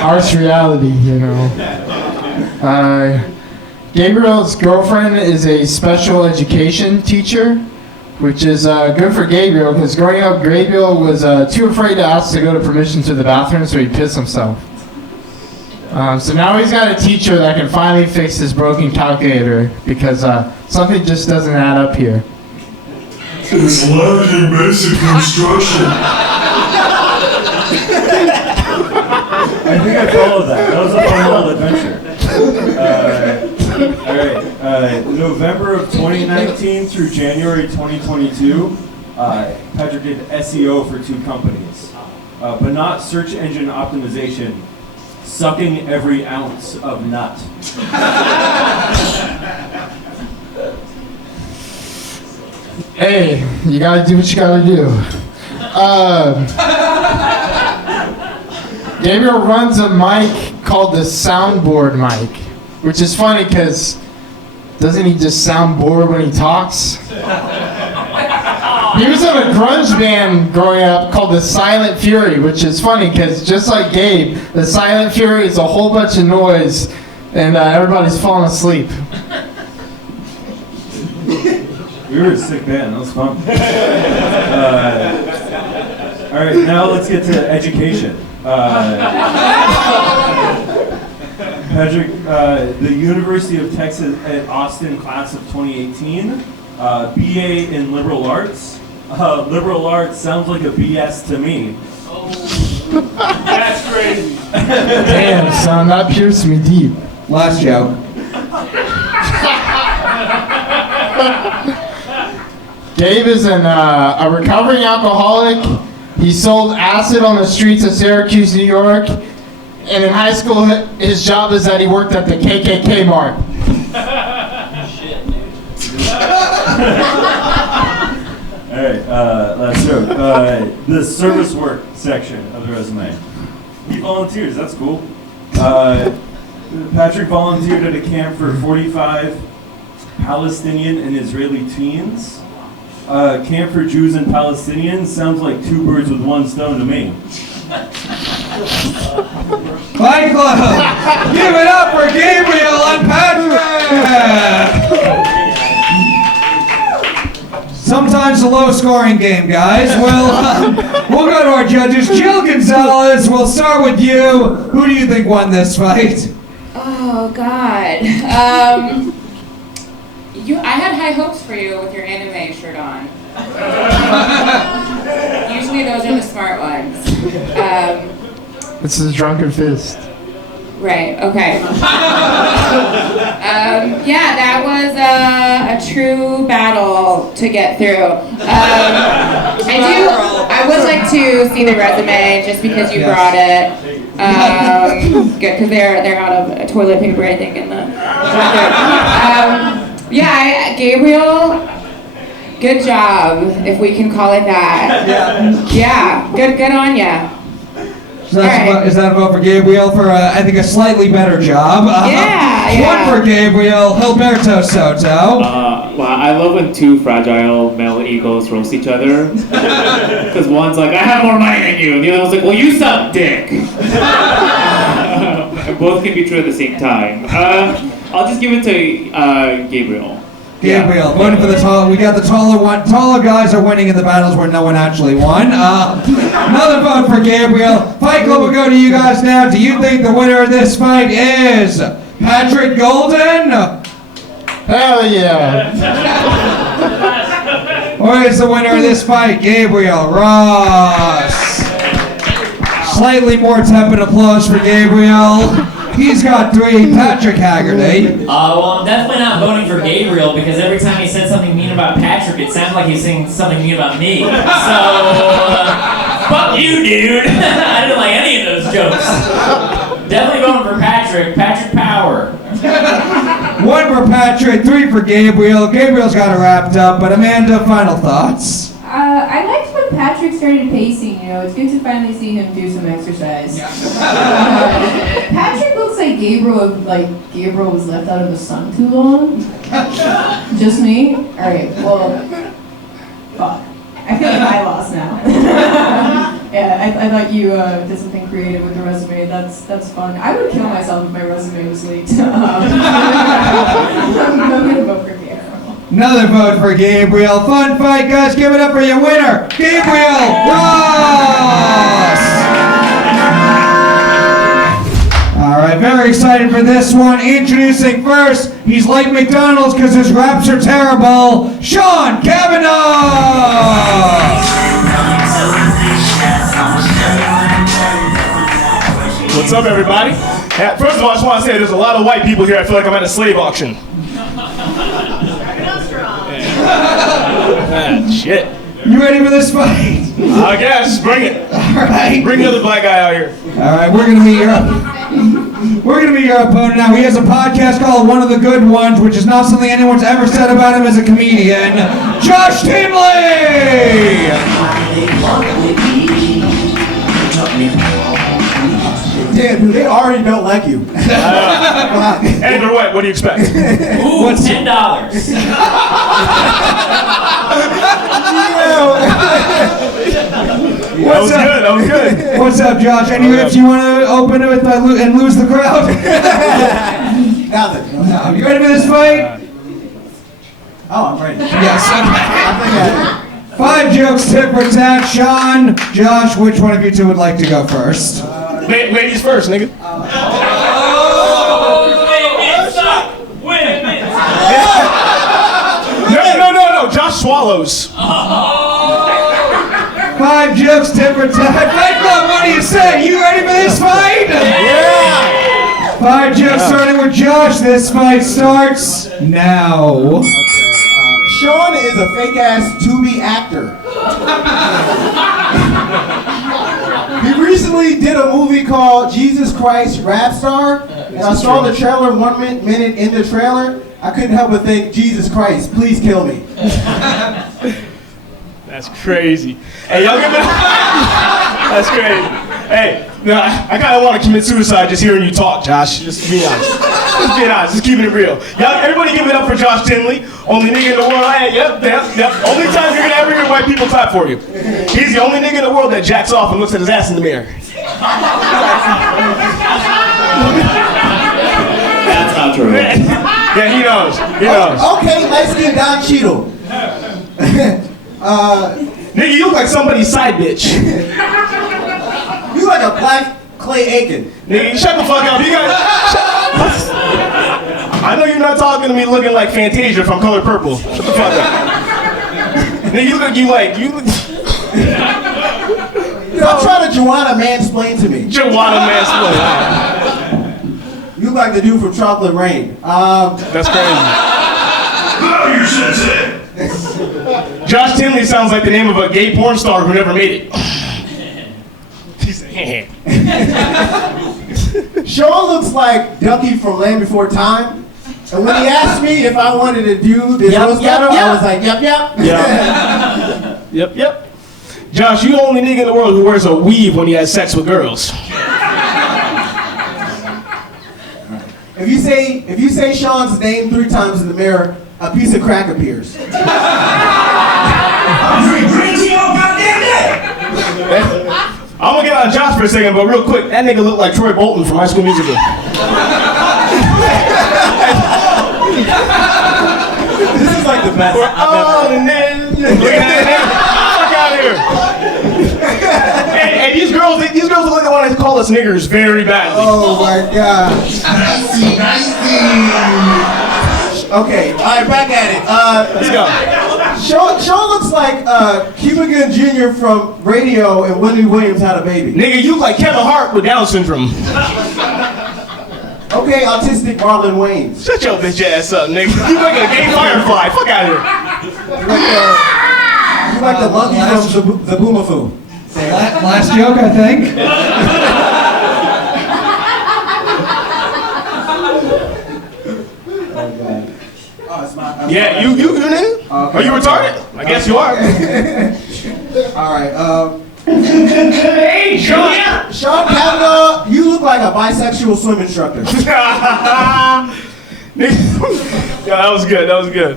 Harsh reality, you know. Gabriel's girlfriend is a special education teacher, which is good for Gabriel, because growing up, Gabriel was too afraid to ask to go to permission to the bathroom, so he pissed himself. So now he's got a teacher that can finally fix his broken calculator, because something just doesn't add up here. It's learned in basic construction. I think I followed that. That was a fun little adventure. All right. November of 2019 through January 2022, Patrick did SEO for 2 companies, but not search engine optimization. Sucking every ounce of nut. Hey, you gotta do what you gotta do. Gabriel runs a mic called the soundboard mic, which is funny because doesn't he just sound bored when he talks? He was in a grunge band growing up called the Silent Fury, which is funny because just like Gabe, the Silent Fury is a whole bunch of noise and everybody's falling asleep. We were a sick band, that was fun. All right, now let's get to education. Patrick, the University of Texas at Austin class of 2018, BA in liberal arts. Liberal arts sounds like a BS to me. That's crazy. Damn, son, that pierced me deep. Last joke. Dave is a recovering alcoholic. He sold acid on the streets of Syracuse, New York. And in high school, his job is that he worked at the KKK Mart. All right, last joke. The service work section of the resume. He volunteers, that's cool. Patrick volunteered at a camp for 45 Palestinian and Israeli teens. Camp for Jews and Palestinians sounds like 2 birds with 1 stone to me. Fight Club! Give it up for Gabriel and Patrick! Sometimes a low-scoring game, guys. We'll go to our judges. Jill Gonzalez, we'll start with you. Who do you think won this fight? Oh, God. I had high hopes for you with your anime shirt on. Usually those are the smart ones. This is Drunken Fist. Right, okay. Yeah, that was a true battle to get through. I would like to see the resume just because you brought it. Good, because they're out of toilet paper, I think, in the yeah, Gabriel, good job, if we can call it that. Yeah, good on ya. So is that a vote for Gabriel for, I think, a slightly better job? One for Gabriel, Gilberto Soto. Well, I love when two fragile male egos roast each other. Because one's like, I have more money than you. And the other one's like, well, you suck dick. Both can be true at the same time. I'll just give it to Gabriel. Gabriel, voting for the tall. We got the taller one. Taller guys are winning in the battles where no one actually won. Another vote for Gabriel. Fight Club will go to you guys now. Do you think the winner of this fight is Patrick Golden? Hell yeah. Or is the winner of this fight Gabriel Ross? Slightly more tepid applause for Gabriel. He's got 3. Patrick Haggerty. Well, I'm definitely not voting for Gabriel because every time he said something mean about Patrick, it sounded like he was saying something mean about me. So, fuck you, dude. I didn't like any of those jokes. Definitely voting for Patrick. Patrick Power. 1 for Patrick, 3 for Gabriel. Gabriel's got it wrapped up, but Amanda, final thoughts? I liked when Patrick started pacing, it's good to finally see him do some exercise. Patrick looks like Gabriel was left out of the sun too long. Just me? Alright, well, fuck. I feel like I lost now. Yeah, I thought you did something creative with your resume. That's fun. I would kill myself if my resume was leaked. I'm gonna vote for Gabriel. Another vote for Gabriel. Fun fight, guys. Give it up for your winner, Gabriel Ross. All right, very excited for this one. Introducing first, he's like McDonald's because his raps are terrible, Shawn Kavanaugh. What's up, everybody? First of all, I just want to say there's a lot of white people here. I feel like I'm at a slave auction. Shit. You ready for this fight? I guess. Bring it. All right. Bring the other black guy out here. All right, we're gonna meet your opponent now. He has a podcast called One of the Good Ones, which is not something anyone's ever said about him as a comedian. Josh Tinley. Damn, dude, they already don't like you. Andrew, what do you expect? Ooh, what's $10? That was good. What's up, Josh? Any rips you want to open with and lose the crowd? Nothing. No. You ready for this fight? Oh, I'm ready. Yes. Okay. 5 jokes, tit for tat. Shawn, Josh, which one of you two would like to go first? Ladies first, nigga. No. Josh swallows. 5 jokes, tit for tat. Fight Club, what do you say? You ready for this fight? Yeah. 5 jokes starting with Josh. This fight starts now. Shawn is a fake-ass to-be actor. He recently did a movie called Jesus Christ Rap Star, and I saw the trailer 1 minute in the trailer. I couldn't help but think, Jesus Christ, please kill me. That's crazy. Hey, y'all give it. That's crazy. Hey, I kind of want to commit suicide just hearing you talk, Josh. Just be honest. Just keeping it real. Y'all, everybody give it up for Josh Tinley. Only nigga in the world. Yep. Only time you're gonna ever hear white people clap for you. He's the only nigga in the world that jacks off and looks at his ass in the mirror. That's not true. Yeah, he knows. Okay, let's get Don Cheadle. Nigga, you look like somebody's side bitch. You like a black Clay Aiken. Nigga, shut the fuck up. You guys. I know you're not talking to me looking like Fantasia from Color Purple. Shut the fuck up. Nigga, you look. Stop trying to Joanna mansplain to me. Joanna mansplain. You look like the dude from Chocolate Rain. That's crazy. Josh Tinley sounds like the name of a gay porn star who never made it. Shawn looks like Ducky from Land Before Time. And when he asked me if I wanted to do this roast battle, I was like, yep. Yep. Josh, you the only nigga in the world who wears a weave when he has sex with girls. If you say Shawn's name 3 times in the mirror, a piece of crack appears. I'm gonna get on Josh for a second, but real quick, that nigga looked like Troy Bolton from High School Musical. This is like the best. Look at that. Fuck out of here. Hey, these girls look like they want to call us niggers very badly. Oh my god. Okay, alright, back at it. Let's go. Shawn looks like Cuba Gooding Jr. from Radio and Wendy Williams had a baby. Nigga, you look like Kevin Hart with Down syndrome. Okay, autistic Marlon Wayans. Shut your bitch ass up, nigga. You like a gay firefly. Fuck out of here. You like the monkey from the Boomafoo. Last joke, I think. Yeah, you nigga? Are you retarded? I guess you are. Alright, hey, Shawn Kavanaugh, you look like a bisexual swim instructor. Yeah, that was good.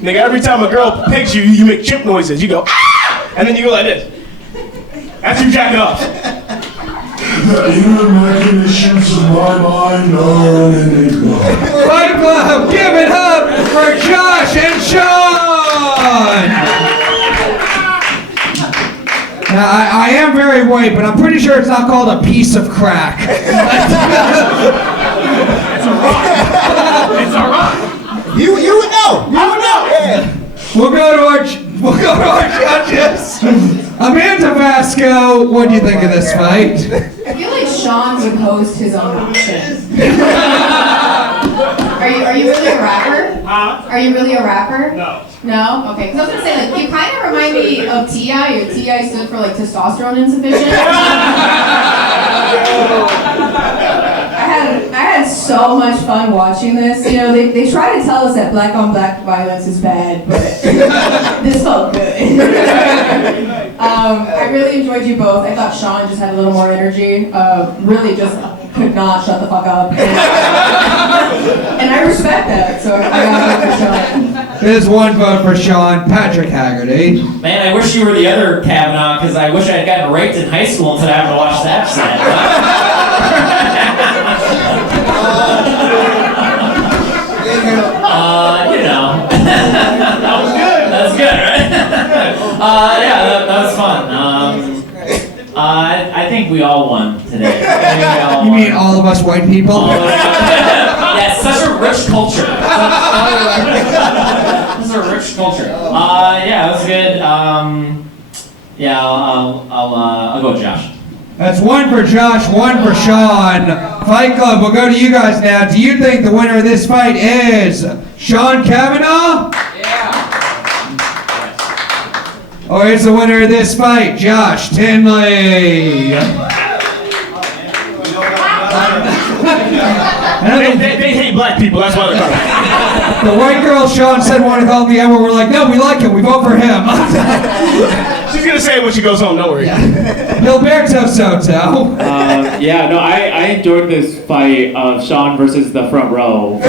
Nigga, every time a girl picks you, you make chimp noises. You go, ah! And then you go like this. That's you jacking off. The inner machinations of my mind are an enigma. Fight Club, give it up for Josh and Shawn! Now, I am very white, but I'm pretty sure it's not called a piece of crack. It's a rock. You would know. You would know. Yeah. We'll go to our judges. Amanda Vasco, what do you think of this fight? I feel like Shawn would host his own auction. Are you really a rapper? Are you really a rapper? No. No? Okay. Because I was going to say, like, you kind of remind me of T.I. Or T.I. stood for, like, testosterone insufficient. I had so much fun watching this. You know, they try to tell us that black on black violence is bad, but this felt good. I really enjoyed you both. I thought Shawn just had a little more energy. Really just could not shut the fuck up. And I respect that, so I got to vote for Shawn. There's one vote for Shawn. Patrick Haggerty. Man, I wish you were the other Kavanaugh, because I wish I had gotten raped in high school instead of having to watch that set. You know. That was good. That's good, right? Yeah, that was fun. I think we all won today. You mean all of us white people? Yeah, it's such a rich culture. This is a rich culture. Yeah, it was good. Yeah, I'll go with Josh. That's one for Josh, one for Shawn. Fight Club, we'll go to you guys now. Do you think the winner of this fight is Shawn Kavanaugh? Yeah. Or is the winner of this fight Josh Tinley? They hate black people, that's why they're coming. The white girl Shawn said wanted to call him the N-word. We're like, no, we like him. We vote for him. She's gonna say it when she goes home. Don't worry. Gilberto Soto. Yeah, no, I enjoyed this fight of Shawn versus the front row. I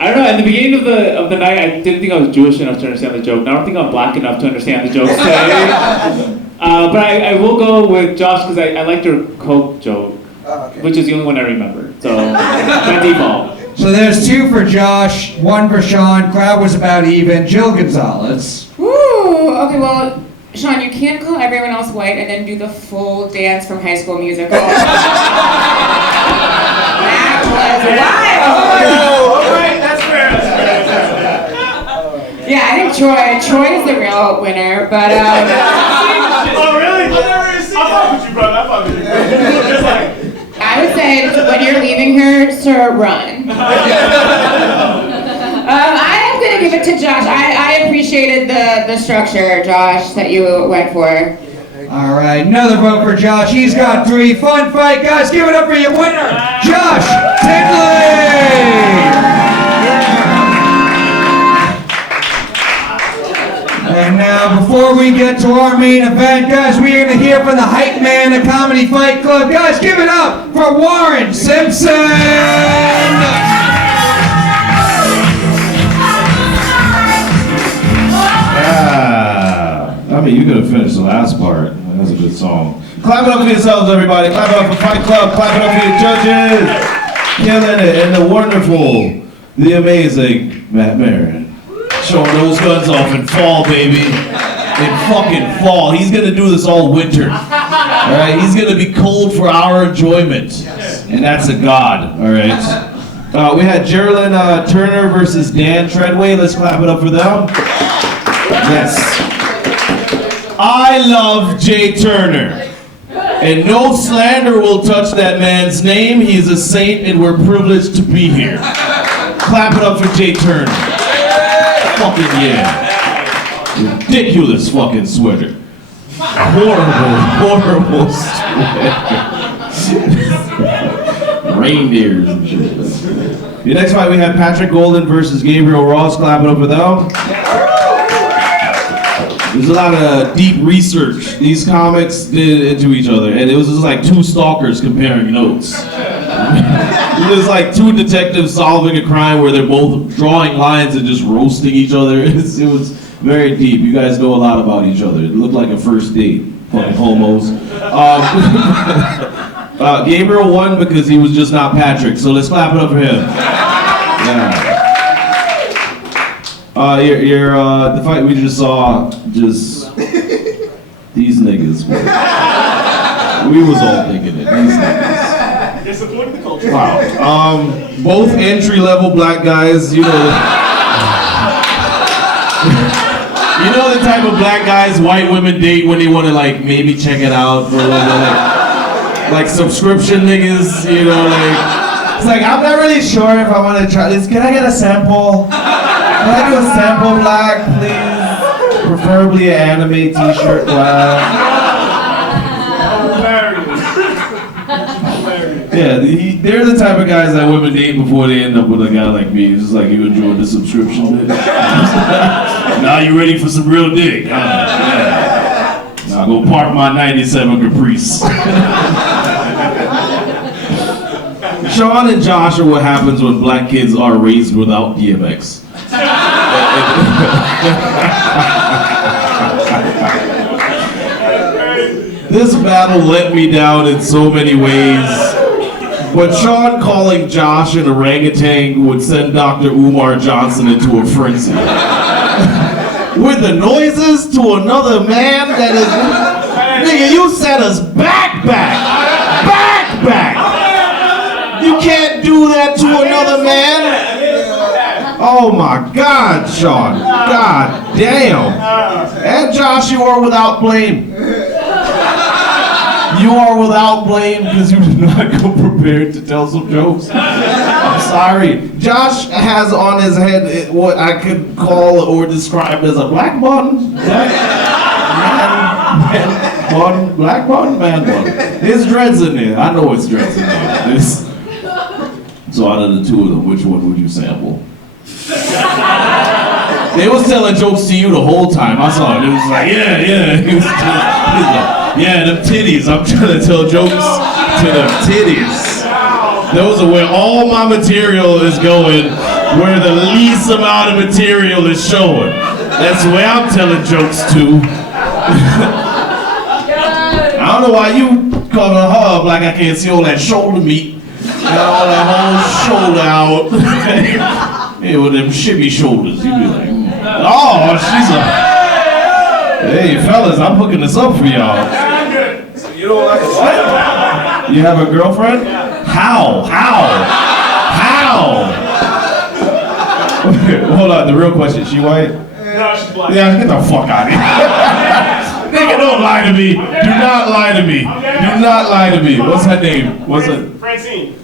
don't know. At the beginning of the night, I didn't think I was Jewish enough to understand the joke. Now I don't think I'm black enough to understand the jokes today. But I will go with Josh because I liked her Coke joke, which is the only one I remember. So by default. So there's two for Josh, one for Shawn. Crowd was about even. Jill Gonzalez. Woo! Okay, well, Shawn, you can't call everyone else white and then do the full dance from High School Musical. That was wild! All right, that's fair. Yeah, I think Troy is the real winner, but Oh, really? I fuck with you, bro. I fuck with you. Just like. I would say when you're leaving her, sir, run. I am going to give it to Josh. I appreciated the structure, Josh, that you went for. All right, another vote for Josh. He's got 3. Fun fight, guys. Give it up for your winner, Josh Tinley. And now, before we get to our main event, guys, we are going to hear from the hype man of Comedy Fight Club. Guys, give it up for Warren Simpson! I mean, you could have finished the last part. That was a good song. Clap it up for yourselves, everybody. Clap it up for Fight Club. Clap it up for your judges. Killing it. And the wonderful, the amazing Matt Maran. Showing those guns off in fall, baby. In fucking fall. He's going to do this all winter. All right? He's going to be cold for our enjoyment. And that's a god. All right? We had Jerlon Turner versus Dan Treadway. Let's clap it up for them. Yes. I love Jay Turner. And no slander will touch that man's name. He is a saint and we're privileged to be here. Clap it up for Jay Turner. Fucking yeah. Ridiculous fucking sweater. Horrible sweater. Reindeers and shit. The next fight we have Patrick Golden versus Gabriel Ross. Clap it up for them. There's a lot of deep research these comics did into each other, and it was just like two stalkers comparing notes. It was like two detectives solving a crime where they're both drawing lines and just roasting each other. It was very deep. You guys know a lot about each other. It looked like a first date. Fucking homos. Gabriel won because he was just not Patrick, so let's clap it up for him. Yeah. The fight we just saw, just these niggas. We was all thinking it. These niggas. They're supporting the culture. Wow. Both entry-level black guys, you know. You know the type of black guys white women date when they want to like maybe check it out for a little bit, like subscription niggas, you know, like it's like I'm not really sure if I want to try this. Can I get a sample? Can I do a sample black, please? Preferably an anime t-shirt black. Yeah, they're the type of guys that women date before they end up with a guy like me. It's just like, you enjoyed the subscription. Now you ready for some real dick? Yeah. Now go park my 97 Caprice. Shawn and Josh are what happens when black kids are raised without DMX. This battle let me down in so many ways. But Shawn calling Josh an orangutan would send Dr. Umar Johnson into a frenzy. With the noises to another man that is... Nigga, you set us back. You can't do that to another man. Oh my God, Shawn. God damn. And Josh, you are without blame. You are without blame because you did not go prepared to tell some jokes. I'm sorry. Josh has on his head what I could call or describe as a black bun. Black bun, man bun. There's dreads in there. I know it's dreads in there. So out of the two of them, which one would you sample? They was telling jokes to you the whole time. I saw it. It was like, yeah. He was like, yeah, them titties. I'm trying to tell jokes to them titties. Those are where all my material is going, where the least amount of material is showing. That's where I'm telling jokes to. I don't know why you calling her up like I can't see all that shoulder meat. Got all that whole shoulder out. Yeah, with them shimmy shoulders. You'd be like, oh, she's a... Hey, fellas, I'm hooking this up for y'all. So you don't like what? You have a girlfriend? How? Hold on, the real question, she white? No, she's black. Yeah, get the fuck out of here. Nigga, don't lie to me. Do not lie to me. Do not lie to me. What's her name? What's it? Francine.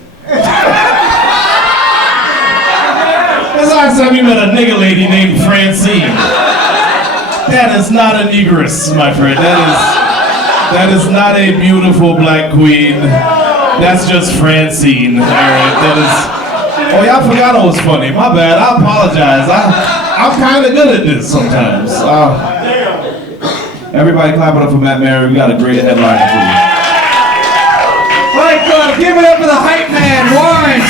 That's the last time you met a nigga lady named Francine. That is not a negress, my friend. That is not a beautiful black queen. That's just Francine. All right, that is. Oh, y'all forgot I was funny. My bad. I apologize. I'm kind of good at this sometimes. Everybody clap it up for Matt Mary. We got a great headliner for you. Fight Club, give it up for the hype man, Warren.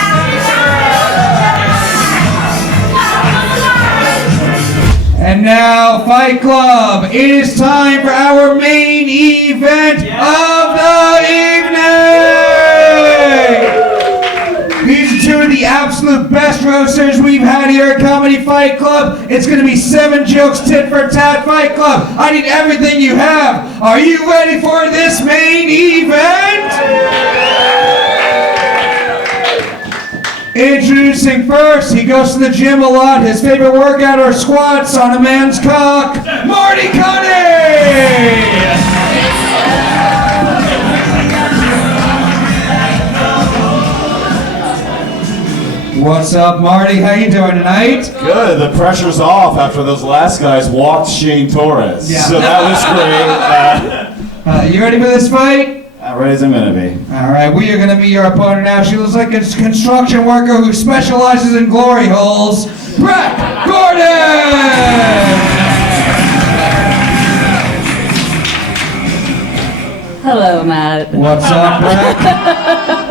And now, Fight Club, it is time for our main event of the evening! These are two of the absolute best roasters we've had here at Comedy Fight Club. It's going to be 7 jokes tit for tat Fight Club. I need everything you have. Are you ready for this main event? Introducing first, he goes to the gym a lot. His favorite workout are squats on a man's cock, Marty Cunnie! What's up, Marty? How you doing tonight? Good. The pressure's off after those last guys walked Shane Torres. Yeah. So that was great. You ready for this fight? Ready as I'm gonna be. All right, we are going to meet your opponent now. She looks like a construction worker who specializes in glory holes. Breck Gordon! Hello, Matt. What's up, Breck?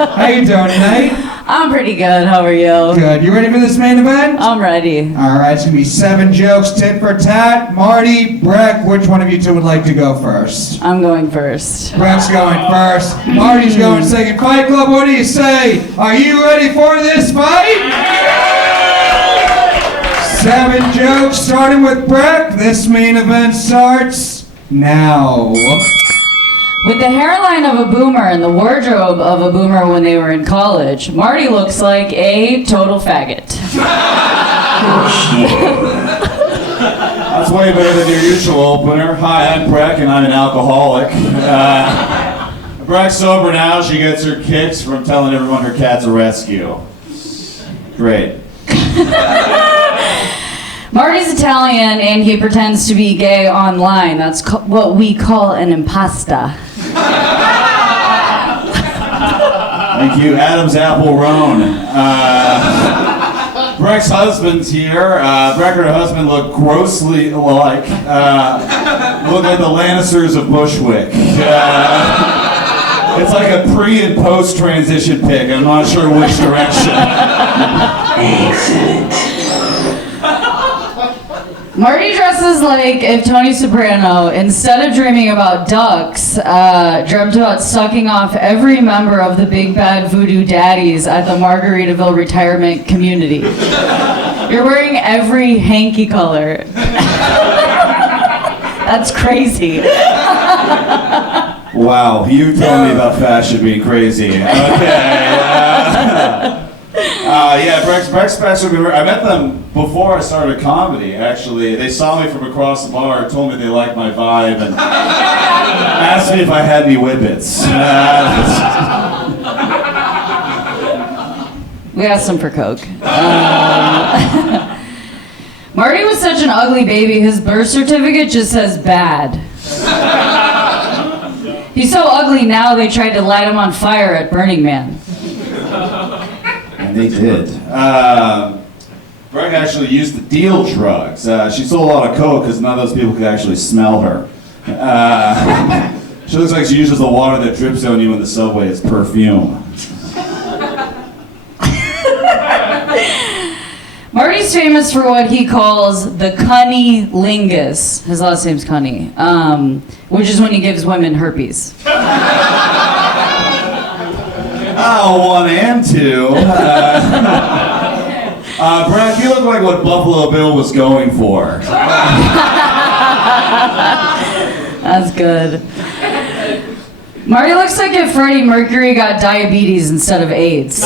How you doing tonight? I'm pretty good. How are you? Good. You ready for this main event? I'm ready. All right, it's going to be 7 jokes, tit for tat. Marty, Breck, which one of you two would like to go first? I'm going first. Breck's going first. Marty's going second. Fight Club, what do you say? Are you ready for this fight? 7 jokes, starting with Breck. This main event starts now. With the hairline of a boomer and the wardrobe of a boomer when they were in college, Marty looks like a total faggot. That's way better than your usual opener. Hi, I'm Breck, and I'm an alcoholic. Breck's sober now. She gets her kicks from telling everyone her cat's a rescue. Great. Marty's Italian and he pretends to be gay online. That's what we call an impasta. Thank you. Adam's Apple Roan. Breck's husband's here. Breck and her husband look grossly alike. Look like the Lannisters of Bushwick. It's like a pre and post transition pic. I'm not sure which direction. Excellent. Marty dresses like if Tony Soprano, instead of dreaming about ducks, dreamt about sucking off every member of the Big Bad Voodoo Daddies at the Margaritaville Retirement Community. You're wearing every hanky color. That's crazy. Wow, you told me about fashion being crazy. Okay. Yeah, Breck's fashion. I met them before I started comedy, actually. They saw me from across the bar, told me they liked my vibe, and asked me if I had any whippets. We asked him for Coke. Marty was such an ugly baby, his birth certificate just says bad. He's so ugly now they tried to light him on fire at Burning Man. And they did. Breck actually used to deal drugs. She sold a lot of coke because none of those people could actually smell her. She looks like she uses the water that drips on you in the subway as perfume. Marty's famous for what he calls the Cunnie lingus. His last name's Cunnie, which is when he gives women herpes. Oh, 1 and 2. Breck, you look like what Buffalo Bill was going for. That's good. Marty looks like if Freddie Mercury got diabetes instead of AIDS.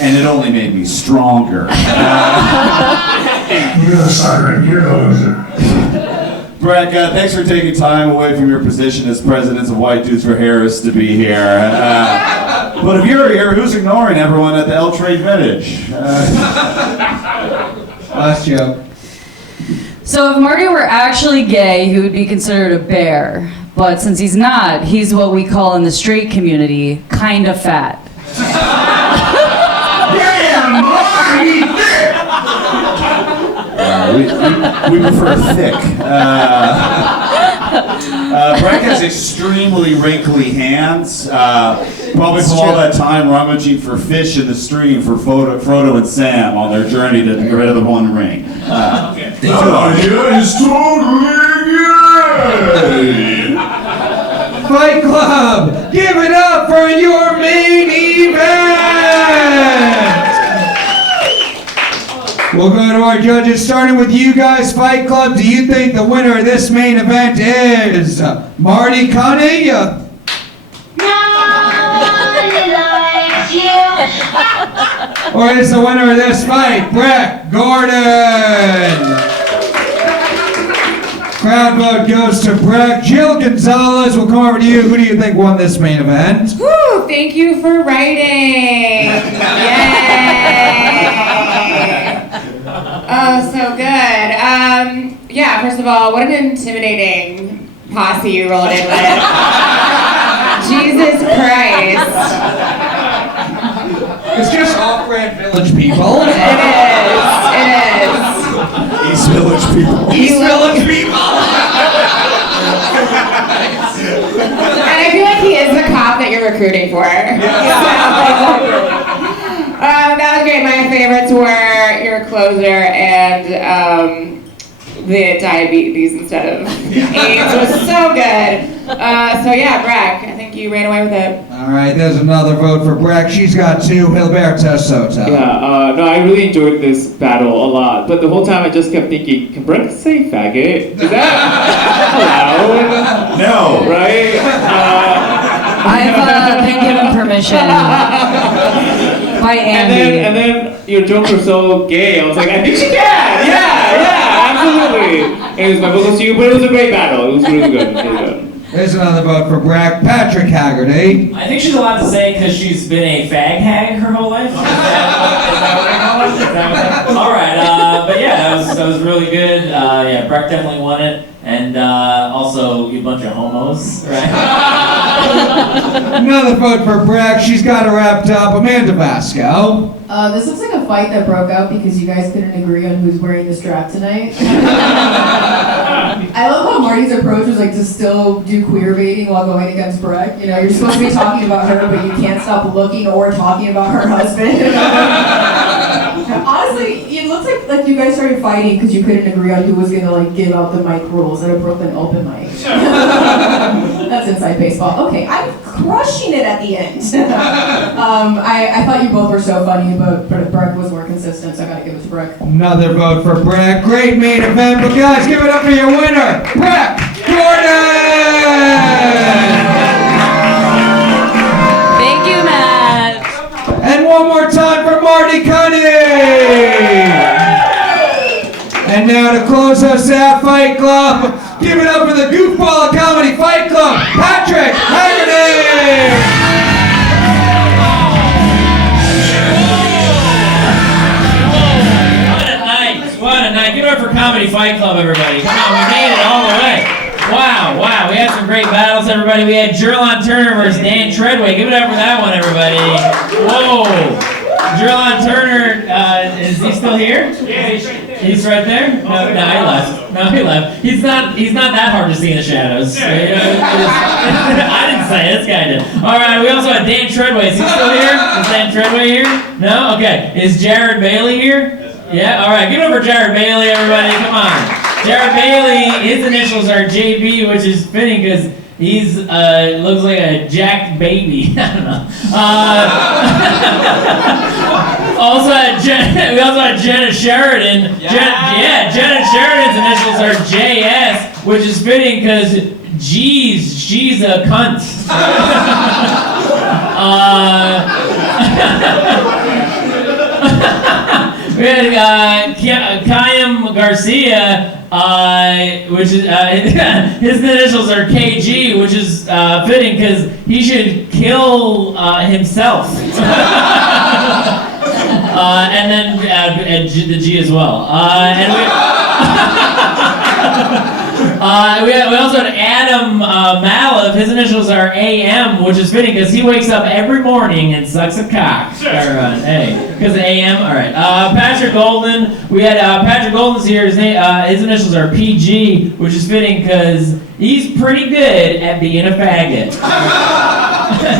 And it only made me stronger. Breck, thanks for taking time away from your position as president of White Dudes for Harris to be here. But if you're here, who's ignoring everyone at the L Trade Vintage? Last joke. So if Marty were actually gay, he would be considered a bear. But since he's not, he's what we call in the straight community, kinda fat. We prefer thick. Breck has extremely wrinkly hands. Probably from all that time rummaging for fish in the stream for Frodo and Sam on their journey to get rid of the One Ring. That idea is totally gay! Fight Club, give it up for your main event! We'll go to our judges, starting with you guys, Fight Club. Do you think the winner of this main event is Marty Cunnie? Or is the winner of this fight Breck Gordon? Crowd vote goes to Breck. Jill Gonzalez, we'll come over to you. Who do you think won this main event? Woo, thank you for writing. Yay. Oh, so good. Yeah, first of all, what an intimidating posse you rolled in with. Jesus Christ. It's just off-brand village people. It is. East Village people. East Village people. And I feel like he is the cop that you're recruiting for. That was great. My favorites were your closer and the diabetes instead of AIDS was so good. So yeah, Breck, I think you ran away with it. All right, there's another vote for Breck. She's got 2. Gilberto, Soto. Yeah, no, I really enjoyed this battle a lot, but the whole time I just kept thinking, can Breck say faggot? Is that allowed? No. Right? I've been given permission by Andy. And then your jokes were so gay, I was like, I think she can! Yeah, absolutely! It was my vocal to you, but it was a great battle. It was really good, really good. There's another vote for Breck. Patrick Haggerty. I think she's allowed to say because she's been a fag hag her whole life. Is that what they call it? All right, but yeah, that was really good. Yeah, Breck definitely won it, and also you bunch of homos, right? Another vote for Breck. She's got it wrapped up. Amanda Vasco. This looks like a fight that broke out because you guys couldn't agree on who's wearing the strap tonight. I love how Marty's approach was like to still do queer baiting while going against Breck. You know, you're supposed to be talking about her, but you can't stop looking or talking about her husband. Honestly, it looks like you guys started fighting because you couldn't agree on who was gonna like give out the mic rules at a Brooklyn open mic. That's inside baseball. Okay, I'm crushing it at the end. I thought you both were so funny, but Breck was more consistent, so I gotta give it to Breck. Another vote for Breck. Great main event, but guys, give it up for your winner, Breck Gordon! Thank you, Matt. And one more time for Marty Cunnie! And now to close us out, Fight Club, give it up for the goofball of comedy Fight Club, Patrick Haggerty! What a night. Give it up for Comedy Fight Club, everybody. Come on, we made it all the way. Wow. We had some great battles, everybody. We had Jerlon Turner versus Dan Treadway. Give it up for that one, everybody. Whoa. Jerlon Turner, is he still here? Yeah, he's right there? No, he left. He's not that hard to see in the shadows. I didn't say it, this guy did. All right, we also had Dan Treadway. Is he still here? Is Dan Treadway here? No? Okay. Is Jared Bailey here? Yeah, all right. Give it up for Jared Bailey, everybody. Come on. Jared Bailey, his initials are JB, which is fitting because he's looks like a jacked baby. I don't know. We also had Jenna Sheriton. Jenna Sheriton's initials are JS, which is fitting because she's a cunt. We had Khayyam Garcia, which is his initials are KG, which is fitting because he should kill himself. And then the G as well. And We also had Adam Malev. His initials are AM, which is fitting because he wakes up every morning and sucks a cock. Hey, because of AM. All right. Patrick Golden. We had Patrick Golden's here. His initials are PG, which is fitting because he's pretty good at being a faggot.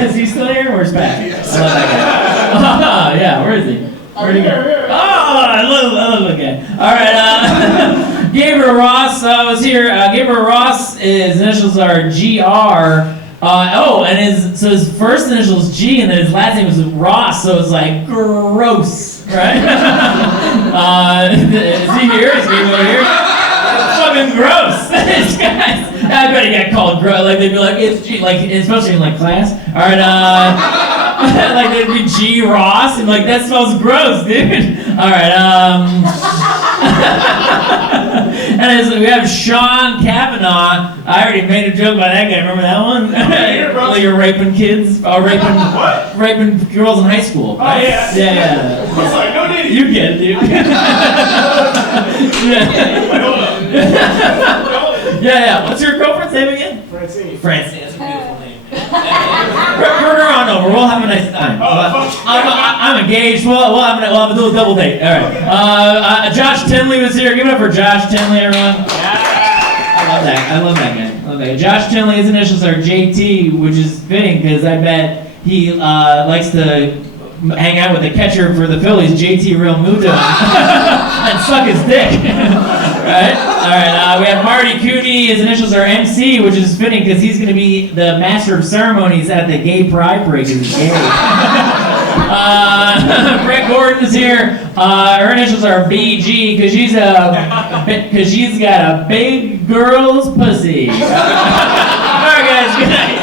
Is he still here? Where's Pat? I love that guy. Yeah, where is he? Where'd he go? Oh, I love that guy. All right, Gabriel Ross was here. Gabriel Ross, his initials are GR. And his first initial is G, and then his last name was Ross, so it's like gross, right? Is he here? Is Gabriel here? Fucking gross. This guy. I bet he got called gross. Like they'd be like, it's G, like especially in like class. All right, like they'd be G Ross, and like that smells gross, dude. All right, and we have Shawn Kavanaugh. I already made a joke about that guy. Remember that one? Like you're raping kids, raping girls in high school. Oh yeah. Yeah. I was like, no need. You get it, dude. Yeah. What's your girlfriend's name again? Francine. Francine. That's a beautiful name. Bring her on over. We'll have a nice time. I'm engaged. We'll have a little double date. All right. Josh Tinley was here. Give it up for Josh Tinley, everyone. I love that guy. Josh Tinley, his initials are JT, which is fitting because I bet he likes to hang out with the catcher for the Phillies, JT Real Muto, and suck his dick. Right? All right. We have Marty Cunnie. His initials are MC, which is fitting because he's going to be the master of ceremonies at the gay pride parade. He's gay. Breck Gordon is here. Her initials are BG because she's got a big girl's pussy. All right, guys. Good night.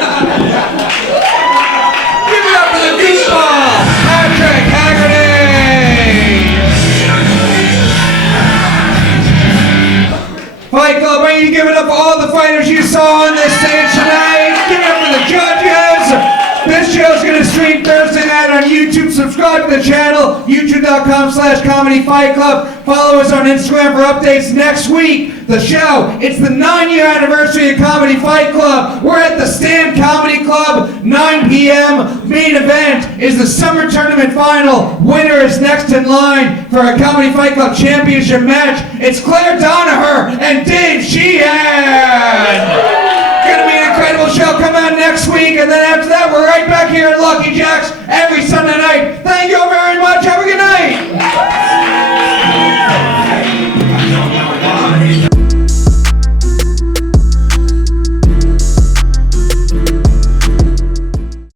Give it up for the goofball, Patrick Haggerty! Fight Club, are you giving up for all the fighters you saw on this stage tonight? Give it up for the judges! This show's gonna stream Thursday night on YouTube. Subscribe to the channel, youtube.com/Comedy Fight Club. Follow us on Instagram for updates next week. The show, it's the 9-year anniversary of Comedy Fight Club. We're at the Stand Comedy Club, 9 p.m. Main event is the summer tournament final. Winner is next in line for a Comedy Fight Club championship match. It's Claire Donaher and Dave Sheehan. Gonna be an incredible show. Come out next week, and then after that, we're right back here at Lucky Jack's every Sunday night. Thank you.